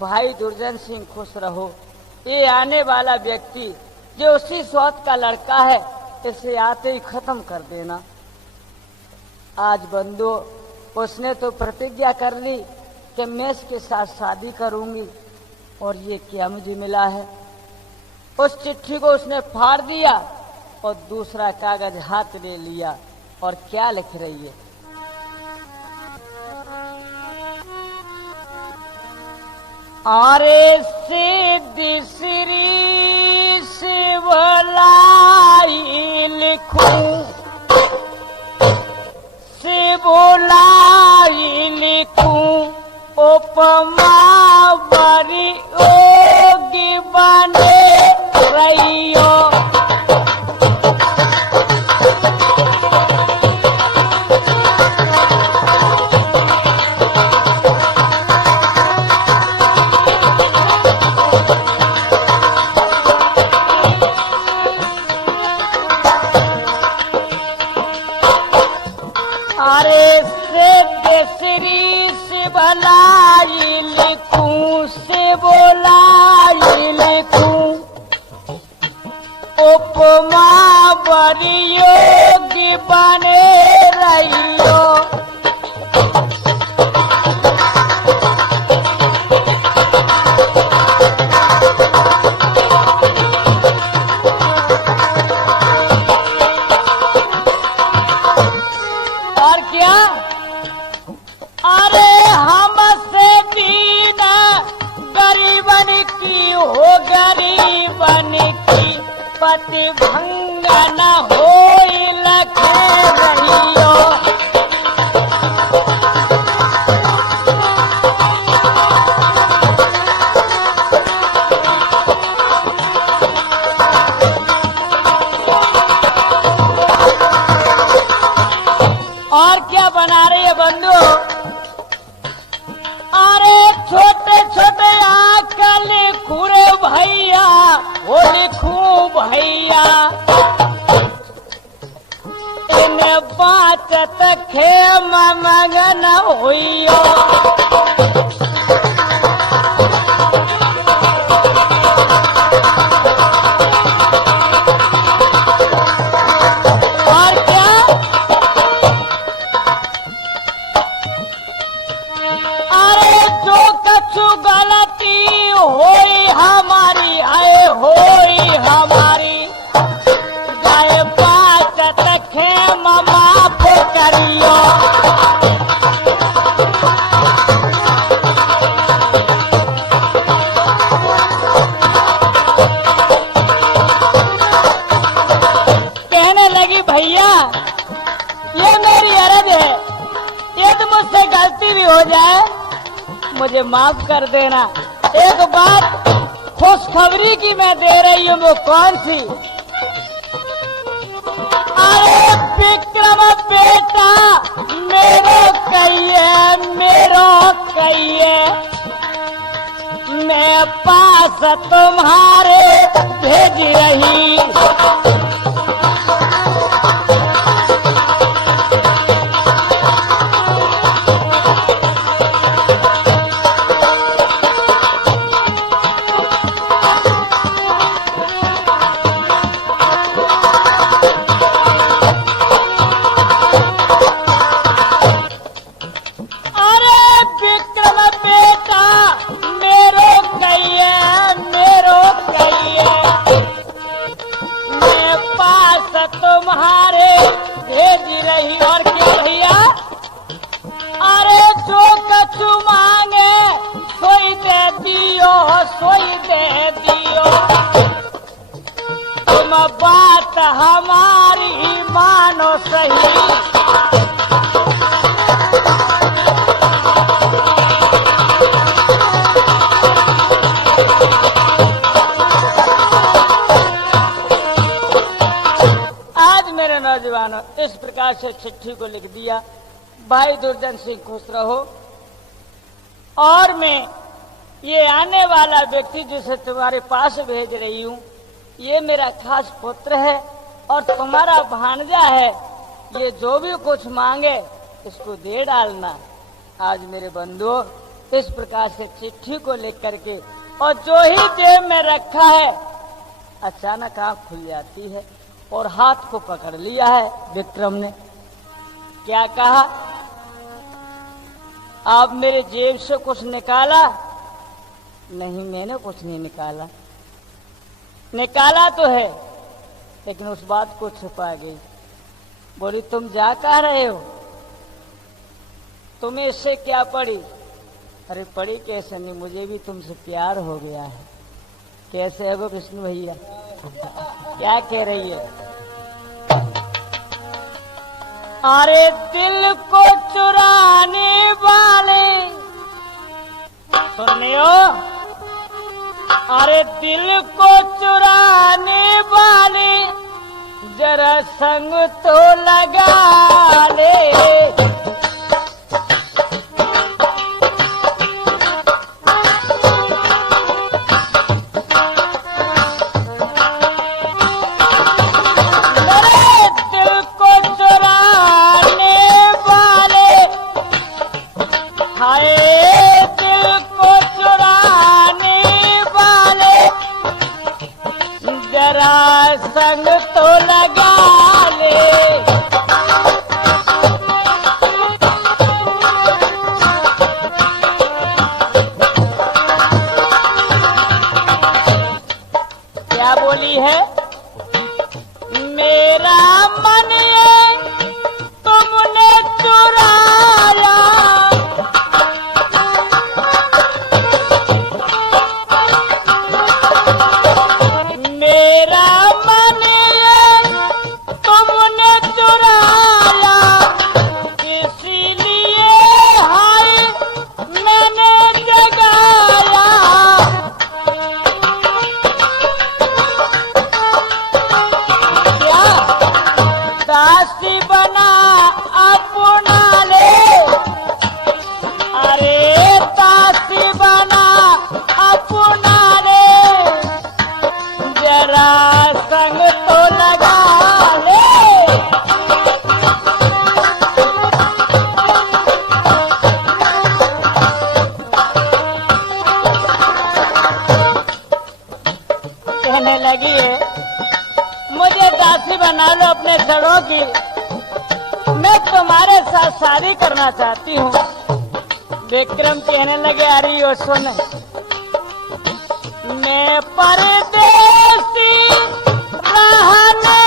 भाई दुर्जन सिंह खुश रहो। ये आने वाला व्यक्ति जो उसी सौत का लड़का है, इसे आते ही खत्म कर देना। आज बंधु, उसने तो प्रतिज्ञा कर ली कि मैं इसके साथ शादी करूंगी, और ये क्या मुझे मिला है। उस चिट्ठी को उसने फाड़ दिया और दूसरा कागज हाथ ले लिया, और क्या लिख रही है, आरे सिद्धि श्री शिवलाई लिखूं, शिवलाई लिखूं, उपमा बरी योगी बने रहियो। अरे सिद्ध श्री शिवलाई लिखूं, शिवलाई लिखूं, उपमा बरी योगी बने रहियो। और क्या, अरे हमसे दीन गरीबन की हो, गरीबन की पति भंग न होई लखे रहियो। और क्या बना रही है बंधु, अरे छोटे छोटे आंख लिखू रे भैया, वो लिखू भैया, इन्हें बाचत खेम मगन हुइयो। और क्या, अरे जो कछु गलती होई हमारी, आए होई हमारी, गाय बाचत खेम माफ करियो। कहने लगी, भैया ये मेरी अर्ज है, यदि मुझसे गलती भी हो जाए मुझे माफ कर देना। एक बात खुशखबरी की मैं दे रही हूँ, वो कौन सी, अरे विक्रम बेटा मेरो कहिए, मेरो कहिए, मैं पास तुम्हारे भेज रही। तुम्हारे भेज रही। और क्या भैया, अरे जो कछु मांगे सोई दे दियो, सोई दे दियो, तुम बात हमारी मानो सही। नौजवानों, इस प्रकार से चिट्ठी को लिख दिया, भाई दुर्जन सिंह खुश रहो, और मैं ये आने वाला व्यक्ति जिसे तुम्हारे पास भेज रही हूँ, ये मेरा खास पुत्र है और तुम्हारा भांजा है। ये जो भी कुछ मांगे इसको दे डालना। आज मेरे बंधुओं, इस प्रकार से चिट्ठी को लेकर करके और जो ही जेब में रखा है, अचानक आंख खुल जाती है और हाथ को पकड़ लिया है विक्रम ने। क्या कहा? आप मेरे जेब से कुछ निकाला? नहीं, मैंने कुछ नहीं निकाला। निकाला तो है, लेकिन उस बात को छुपा गई। बोली, तुम जा कहाँ रहे हो? तुम्हें इससे क्या पड़ी? अरे पड़ी कैसे नहीं, मुझे भी तुमसे प्यार हो गया है। कैसे है वो विष्णु भैया? क्या कह रही है? अरे दिल को चुराने वाले, सुनने हो? अरे दिल को चुराने वाले, जरा संग तो लगा ले। संग तो लगा ले। क्या बोली है? मेरा मन ये तुमने चुराया, मेरा लगी है, मुझे दासी बना लो अपने जड़ों की, मैं तुम्हारे साथ शादी करना चाहती हूँ। विक्रम कहने लगे, अरे ओ सुन, मैं परदेसी रहने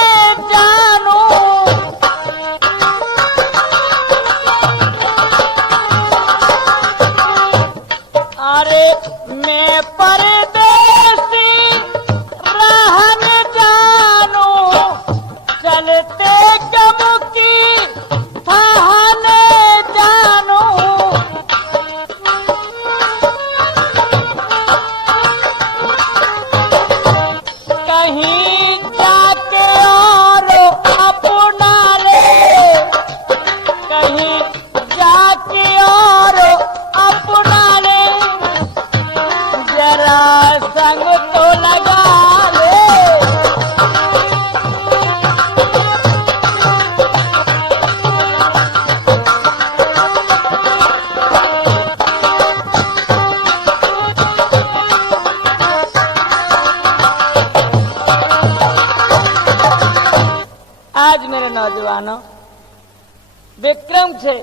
जानू, अरे मैं परदेसी चलते गम की थाने जानू, कहीं जाके और अपना ले, कहीं जाके और अपना ले, जरा संग तो लगा ले। आज मेरे नौजवानों, विक्रम से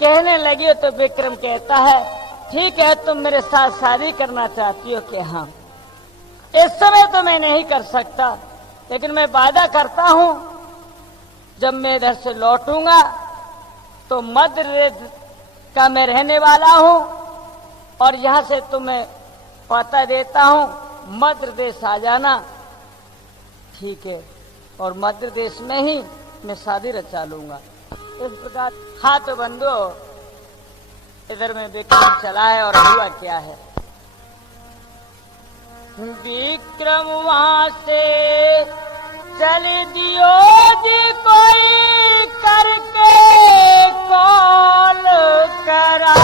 कहने लगी हो तो विक्रम कहता है, ठीक है, तुम मेरे साथ शादी करना चाहती हो कि हाँ? इस समय तो मैं नहीं कर सकता, लेकिन मैं वादा करता हूं, जब मैं इधर से लौटूंगा तो मध्य प्रदेश का मैं रहने वाला हूं और यहां से तुम्हें पता देता हूं, मध्य प्रदेश आ जाना। ठीक है, और मध्य प्रदेश में ही मैं शादी रचा लूंगा। इस प्रकार हाथ बंधो, इधर में विक्रम चला है और हुआ क्या है? विक्रम वहां से चल दियो जी कोई करके कॉल करा,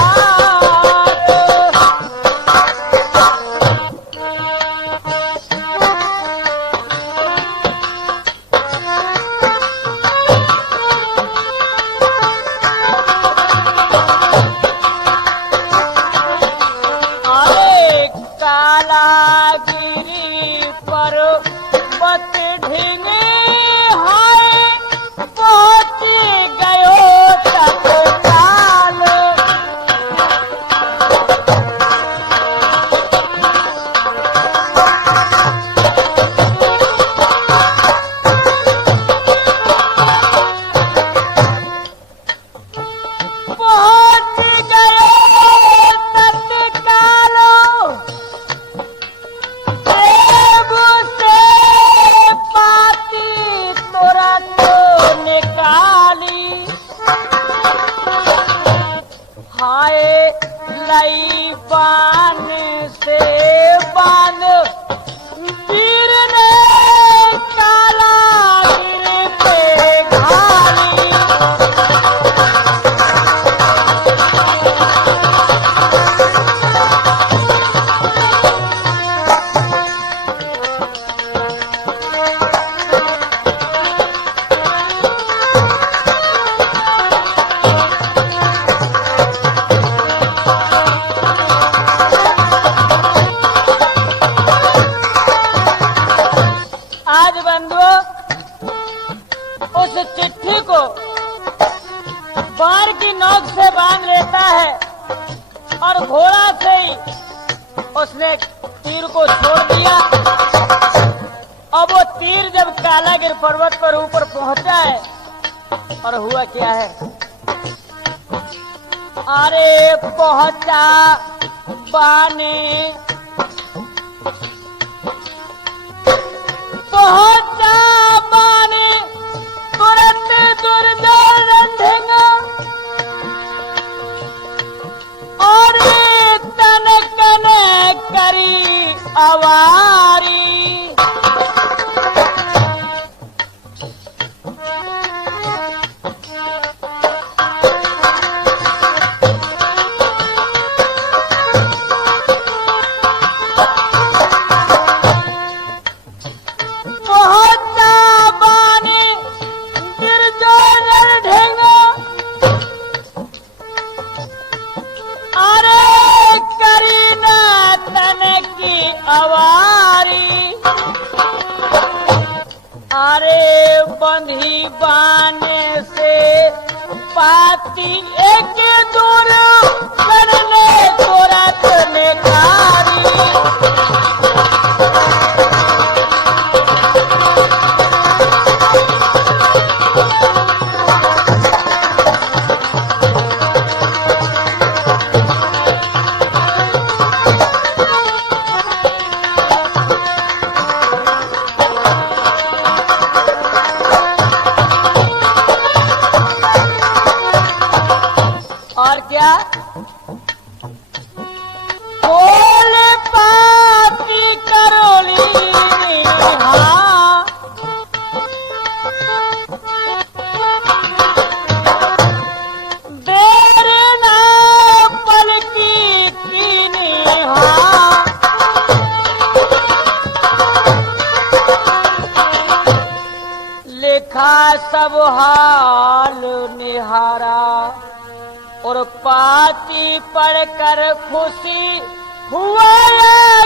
तुरंत निकाली, हाय लई बान से बांध वीर ने काला गिर पे घाली। आज बंधुओं उस चिट्ठी को बाण की नोक से बांध लेता है और घोड़ा से ही उसने तीर को छोड़ दिया। अब वो तीर जब कालागिर पर्वत पर ऊपर पहुंचा है और हुआ क्या है, अरे पहुंचा बाने पहुंचा बाने तुरंत दुर्योधन ढेंगा और तन कन करी अवारी। अरे बंधी बाने से पाती एक दूर करने तुरंत निकारी। और क्या बोल पाती करोली, हाँ देर ना पलकी कीनी, हाँ लिखा सब हाल निहारा और पाती पढ़कर खुशी हुआ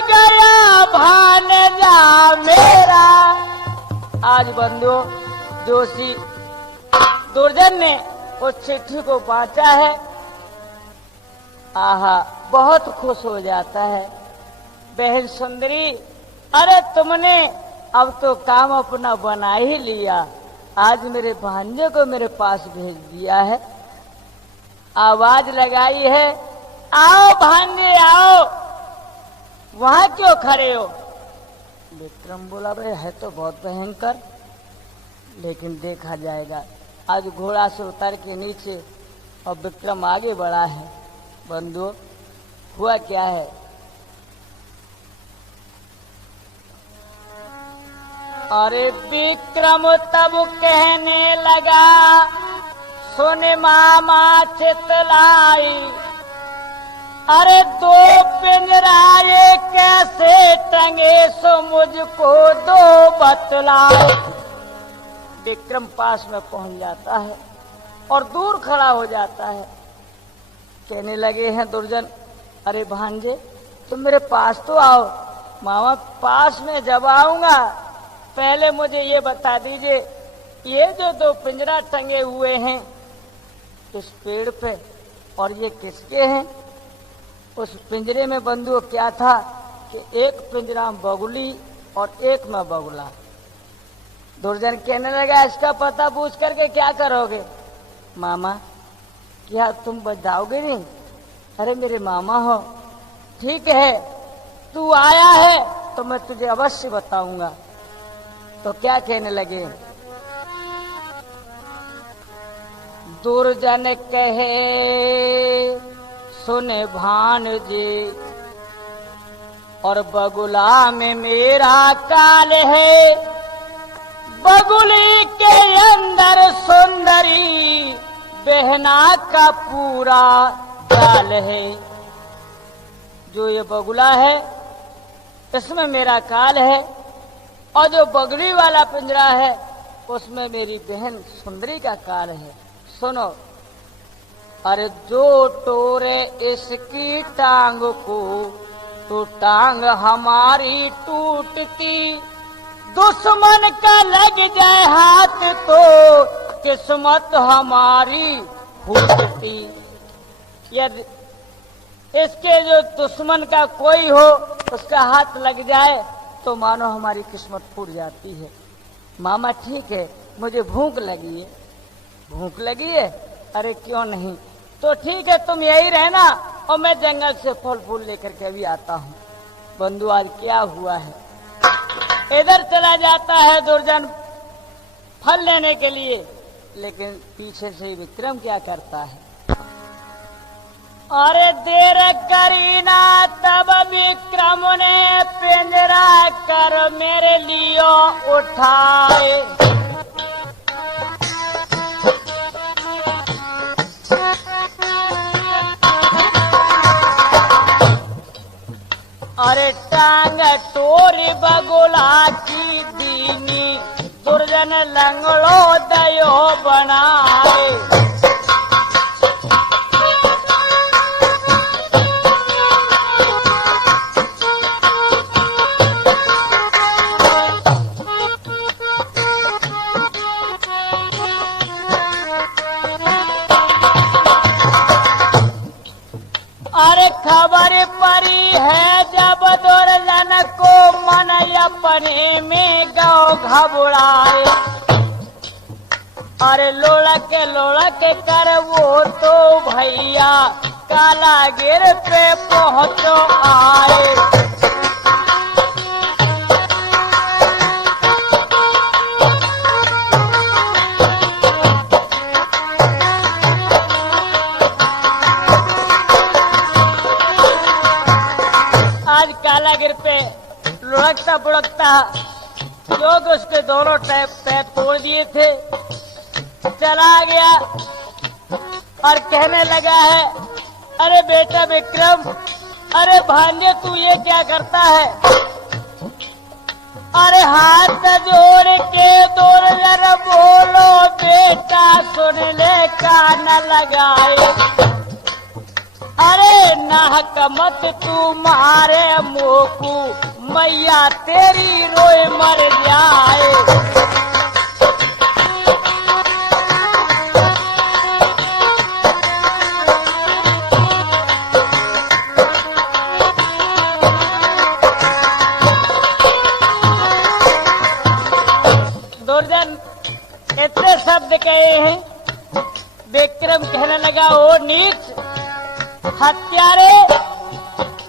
गया भानजा मेरा। आज बंधु जोशी दुर्जन ने उस चिट्ठी को बांटा है, आहा बहुत खुश हो जाता है। बहन सुंदरी, अरे तुमने अब तो काम अपना बना ही लिया, आज मेरे भांजे को मेरे पास भेज दिया है। आवाज लगाई है, आओ भांजे आओ, वहां क्यों खड़े हो। विक्रम बोला, भाई है तो बहुत भयंकर, लेकिन देखा जाएगा। आज घोड़ा से उतर के नीचे और विक्रम आगे बढ़ा है। बंधु हुआ क्या है, अरे विक्रम तब कहने लगा, सुन मामा चितलाई, अरे दो पिंजराए कैसे टंगे सो मुझको दो बतलाओ। विक्रम पास में पहुंच जाता है और दूर खड़ा हो जाता है। कहने लगे हैं दुर्जन, अरे भांजे तुम मेरे पास तो आओ। मामा पास में जब आऊंगा पहले मुझे ये बता दीजिए, ये जो दो पिंजरा टंगे हुए हैं इस पेड़ पे, और ये किसके हैं। उस पिंजरे में बंधु क्या था कि एक पिंजरा में बगुली और एक में बगुला। दुर्जन कहने लगा, इसका पता पूछ करके क्या करोगे। मामा क्या तुम बताओगे नहीं। अरे मेरे मामा हो, ठीक है तू आया है तो मैं तुझे अवश्य बताऊंगा। तो क्या कहने लगे, दुर्जन कहे सुने भानजे, और बगुला में मेरा काल है, बगुली के अंदर सुंदरी बहना का पूरा जाल है। जो ये बगुला है इसमें मेरा काल है, और जो बगुली वाला पिंजरा है उसमें मेरी बहन सुंदरी का काल है। सुनो, अरे जो टोरे इसकी टांग को तो टांग हमारी टूटती, दुश्मन का लग जाए हाथ तो किस्मत हमारी फूटती। यदि इसके जो दुश्मन का कोई हो उसका हाथ लग जाए तो मानो हमारी किस्मत फूट जाती है। मामा ठीक है, मुझे भूख लगी है। भूख लगी है? अरे क्यों नहीं, तो ठीक है तुम यही रहना और मैं जंगल से फल फूल लेकर के भी आता हूँ। बंधु आज क्या हुआ है, इधर चला जाता है दुर्जन फल लेने के लिए, लेकिन पीछे से विक्रम क्या करता है, अरे देर करी ना तब विक्रम ने पिंजरा कर मेरे लिए उठाए। अरे टांग तोरी बगुला की दीनी, दुर्जन लंगड़ो दयो बनाए। अरे खबर परी है जब दुर्जन को मन अपने में गौ घबराए। अरे लोड़क कर वो तो भैया कालागिर पे पहुंचो आए। कालागिर पे लुढ़कता बुढ़कता जोग उसके दोनों पैर तोड़ दिए थे, चला गया और कहने लगा है, अरे बेटा विक्रम, अरे भांजे तू ये क्या करता है। अरे हाथ जोड़ के दुर्जन बोलो बेटा सुन ले कान लगाए। अरे नाहक मत तू मारे मोकू, मैया तेरी रोए मर जाए। दुर्जन इतने शब्द कहे हैं, विक्रम कहने लगा, ओ नीच हत्यारे,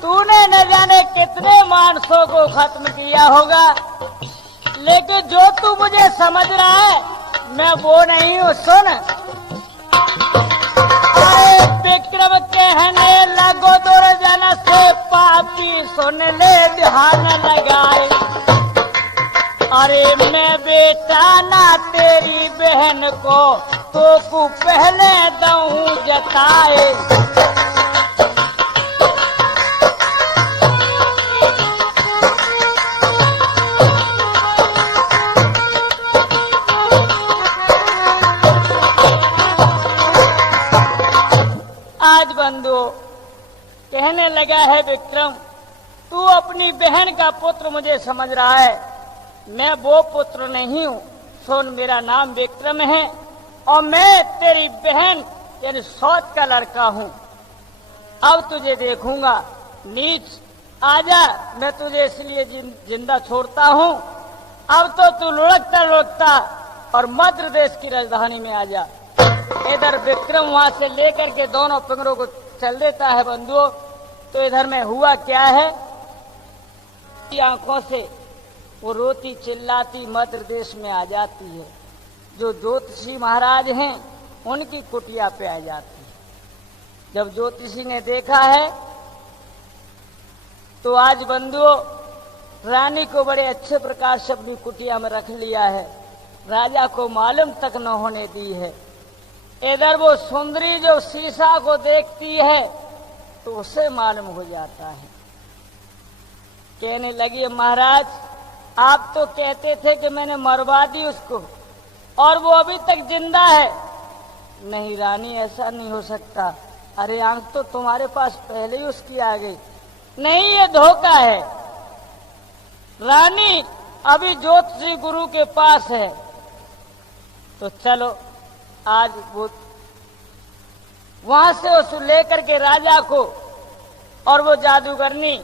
तूने न जाने कितने मानसों को खत्म किया होगा, लेकिन जो तू मुझे समझ रहा है मैं वो नहीं हूँ। सुन, अरे विक्रम कहने लगो दुर्जन से पापी सुन ले ध्यान लगाए। अरे मैं बेटा ना तेरी बहन को तो पहले दऊं जताए। आज बंधु कहने लगा है विक्रम, तू अपनी बहन का पुत्र मुझे समझ रहा है, मैं वो पुत्र नहीं हूँ। सुन, मेरा नाम विक्रम है और मैं तेरी बहन यानी सौत का लड़का हूँ। अब तुझे देखूंगा। नीच आजा, मैं तुझे इसलिए जिंदा छोड़ता हूँ। अब तो तू लुढ़कता लुढ़कता और मध्य देश की राजधानी में आजा। इधर विक्रम वहां से लेकर के दोनों पिंगरों को चल देता है बंधुओं। तो इधर में हुआ क्या है, आंखों से वो रोती चिल्लाती मध्य देश में आ जाती है। जो ज्योतिषी महाराज हैं उनकी कुटिया पे आ जाती है। जब ज्योतिषी ने देखा है तो आज बंधुओं रानी को बड़े अच्छे प्रकार से अपनी कुटिया में रख लिया है, राजा को मालूम तक न होने दी है। इधर वो सुंदरी जो शीशा को देखती है तो उसे मालूम हो जाता है। कहने लगी, महाराज आप तो कहते थे कि मैंने मरवा दी उसको और वो अभी तक जिंदा है। नहीं रानी, ऐसा नहीं हो सकता। अरे आंख तो तुम्हारे पास पहले ही उसकी आ गई। नहीं, ये धोखा है। रानी अभी ज्योतिषी गुरु के पास है। तो चलो आज वो वहां से उस लेकर के राजा को और वो जादूगरनी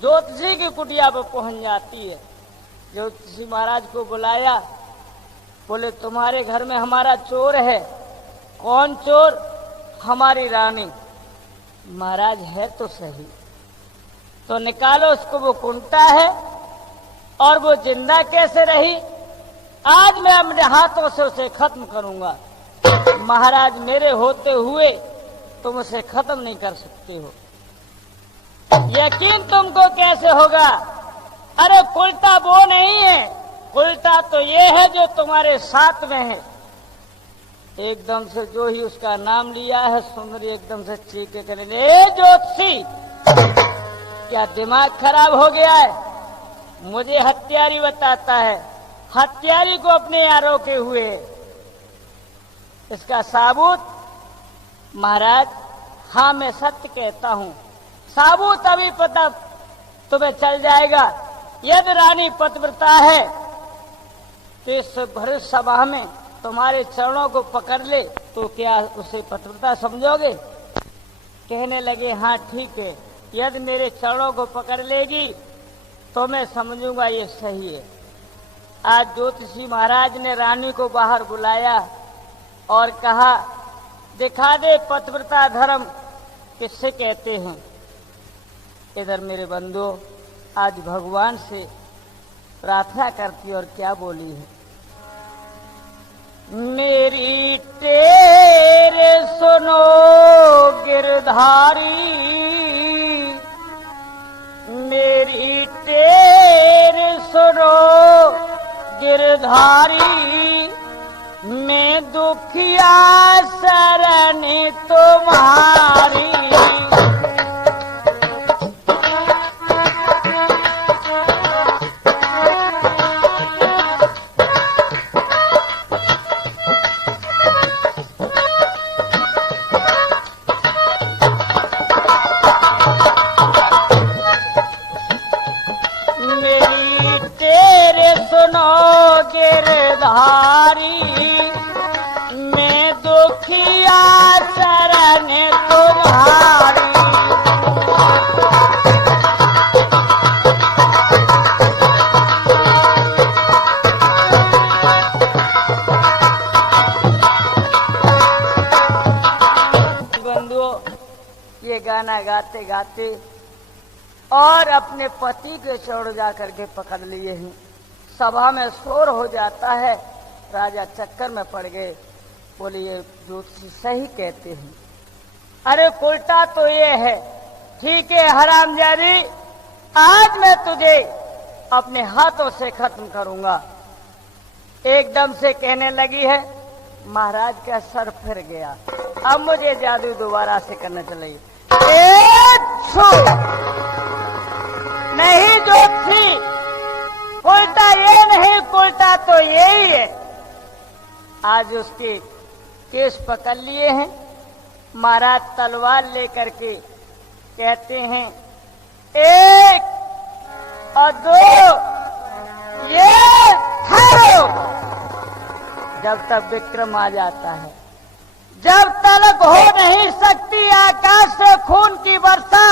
ज्योतिषी की कुटिया पर पहुंच जाती है। ज्योतिषी महाराज को बुलाया, बोले तुम्हारे घर में हमारा चोर है। कौन चोर? हमारी रानी। महाराज है तो सही, तो निकालो उसको, वो कुंटा है और वो जिंदा कैसे रही? आज मैं अपने हाथों से उसे खत्म करूंगा। महाराज मेरे होते हुए तुम उसे खत्म नहीं कर सकते हो। यकीन तुमको कैसे होगा? अरे उल्टा वो नहीं है, उल्टा तो ये है जो तुम्हारे साथ में है। एकदम से जो ही उसका नाम लिया है, सुंदरी एकदम से चीखे करने लगी, ए ज्योतिषी, क्या दिमाग खराब हो गया है? मुझे हत्यारी बताता है, हत्यारी को अपने यहाँ रोके हुए। इसका साबूत? महाराज हाँ, मैं सत्य कहता हूँ, साबूत अभी पता तुम्हें चल जाएगा। यदि रानी पतिव्रता है तो इस भर सभा में तुम्हारे चरणों को पकड़ ले तो क्या उसे पतिव्रता समझोगे? कहने लगे, हाँ ठीक है, यदि मेरे चरणों को पकड़ लेगी तो मैं समझूंगा ये सही है। आज ज्योतिषी महाराज ने रानी को बाहर बुलाया और कहा, दिखा दे पतिव्रता धर्म किससे कहते हैं। इधर मेरे बंधुओं आज भगवान से प्रार्थना करती और क्या बोली है, मेरी तेरे सुनो गिरधारी, मेरी तेरे सुनो गिरधारी, मैं दुखिया शरण तुम्हारी। गिरधारी, मैं दुखिया शरण तुम्हारी। बंधुओं ये गाना गाते गाते और अपने पति के चौड़ जा करके पकड़ लिए हैं। सभा में शोर हो जाता है, राजा चक्कर में पड़ गए। बोले ये ज्योतिषी सही कहते हैं। अरे उल्टा तो ये है। ठीक है हरामजादी, आज मैं तुझे अपने हाथों से खत्म करूंगा। एकदम से कहने लगी है, महाराज का सर फिर गया, अब मुझे जादू दोबारा से करना चाहिए। नहीं ज्योतिषी, उल्टा ये नहीं, उल्टा तो यही है। आज उसके केस पकड़ लिए हैं। महाराज तलवार लेकर के कहते हैं, एक और दो, ये ठहरो। जब तक विक्रम आ जाता है, जब तक हो नहीं सकती आकाश से खून की वर्षा,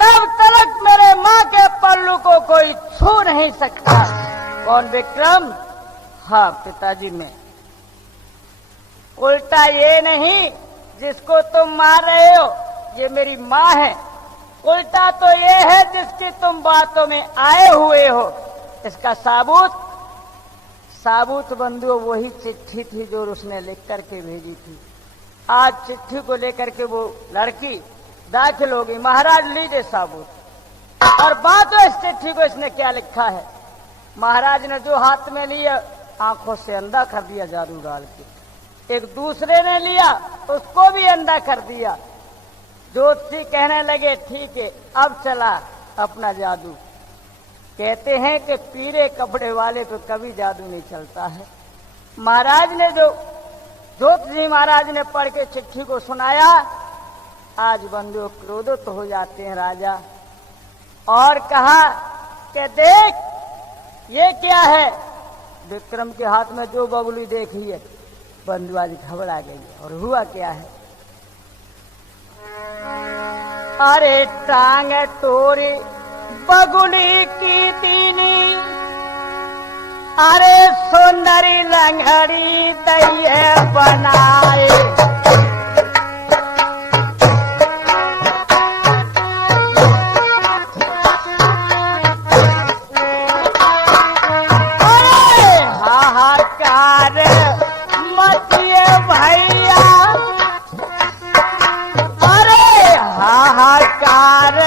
तब तक मेरे माँ के पल्लू को कोई छू नहीं सकता। कौन विक्रम? हाँ पिताजी में। उल्टा ये नहीं जिसको तुम मार रहे हो, ये मेरी माँ है। उल्टा तो ये है जिसकी तुम बातों में आए हुए हो। इसका साबूत साबुत बंधु वही चिट्ठी थी जो उसने लिख करके भेजी थी। आज चिट्ठी को लेकर के वो लड़की दाखिल होगी। महाराज लीजिए साबुत। और बात है इस चिट्ठी को इसने क्या लिखा है। महाराज ने जो हाथ में लिया आंखों से अंधा कर दिया जादू डाल के। एक दूसरे ने लिया उसको भी अंधा कर दिया। ज्योतिषी कहने लगे ठीक है अब चला अपना जादू। कहते हैं कि पीले कपड़े वाले तो कभी जादू नहीं चलता है। महाराज ने जो ज्योतिषी महाराज ने पढ़ के चिट्ठी को सुनाया। आज बंधु क्रोधित हो जाते हैं राजा और कहा कि देख ये क्या है। विक्रम के हाथ में जो बगुली देखी है बंधु आज घबरा गई। और हुआ क्या है। अरे टांग तोरी बगुली की तीनी, अरे सुंदरी लंगड़ी दैये बनाए। अरे हाहाकार मचिए भैया, अरे हाहाकार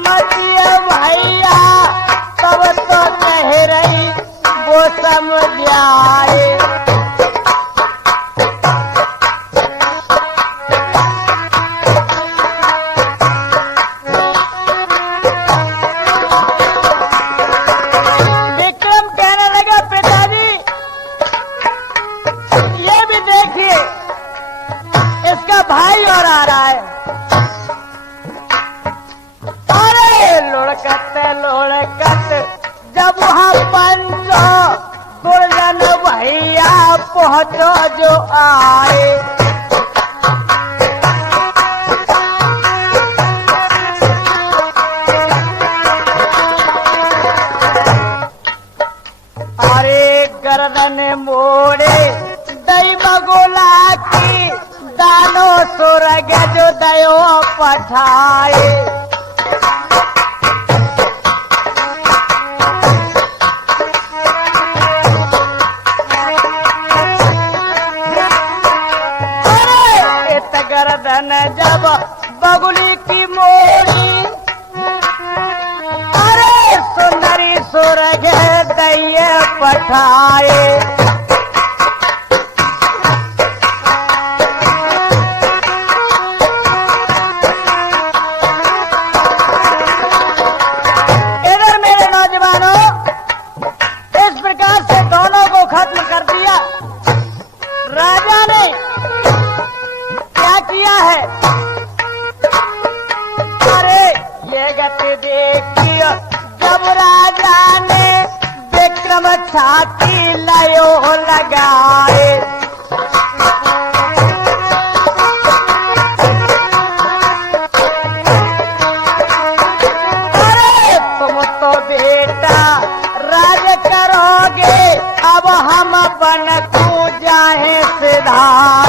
मचिए भैया, तब तो कह रही वो समझ आए। विक्रम कहने लगा पिताजी ये भी देखिए इसका भाई और आ रहा है। अरे लुढ़कत जब वहां पंचो दुर्जन भैया पहुंचो जो आए। अरे गर्दन मोड़े दई बगोला की, दानो सुरग जो दयो पठाए। गर्दन जब बगुली की मोड़ी, अरे सुंदरी सुरग दैये पठाए। इधर मेरे नौजवानों इस प्रकार से दोनों को खत्म कर दिया। राजा ने किया है। अरे ये गति देखिए जब राजा ने विक्रम छाती लयो लगाए। अरे तुम तो बेटा राज करोगे अब हम बन तू जाए सिधार।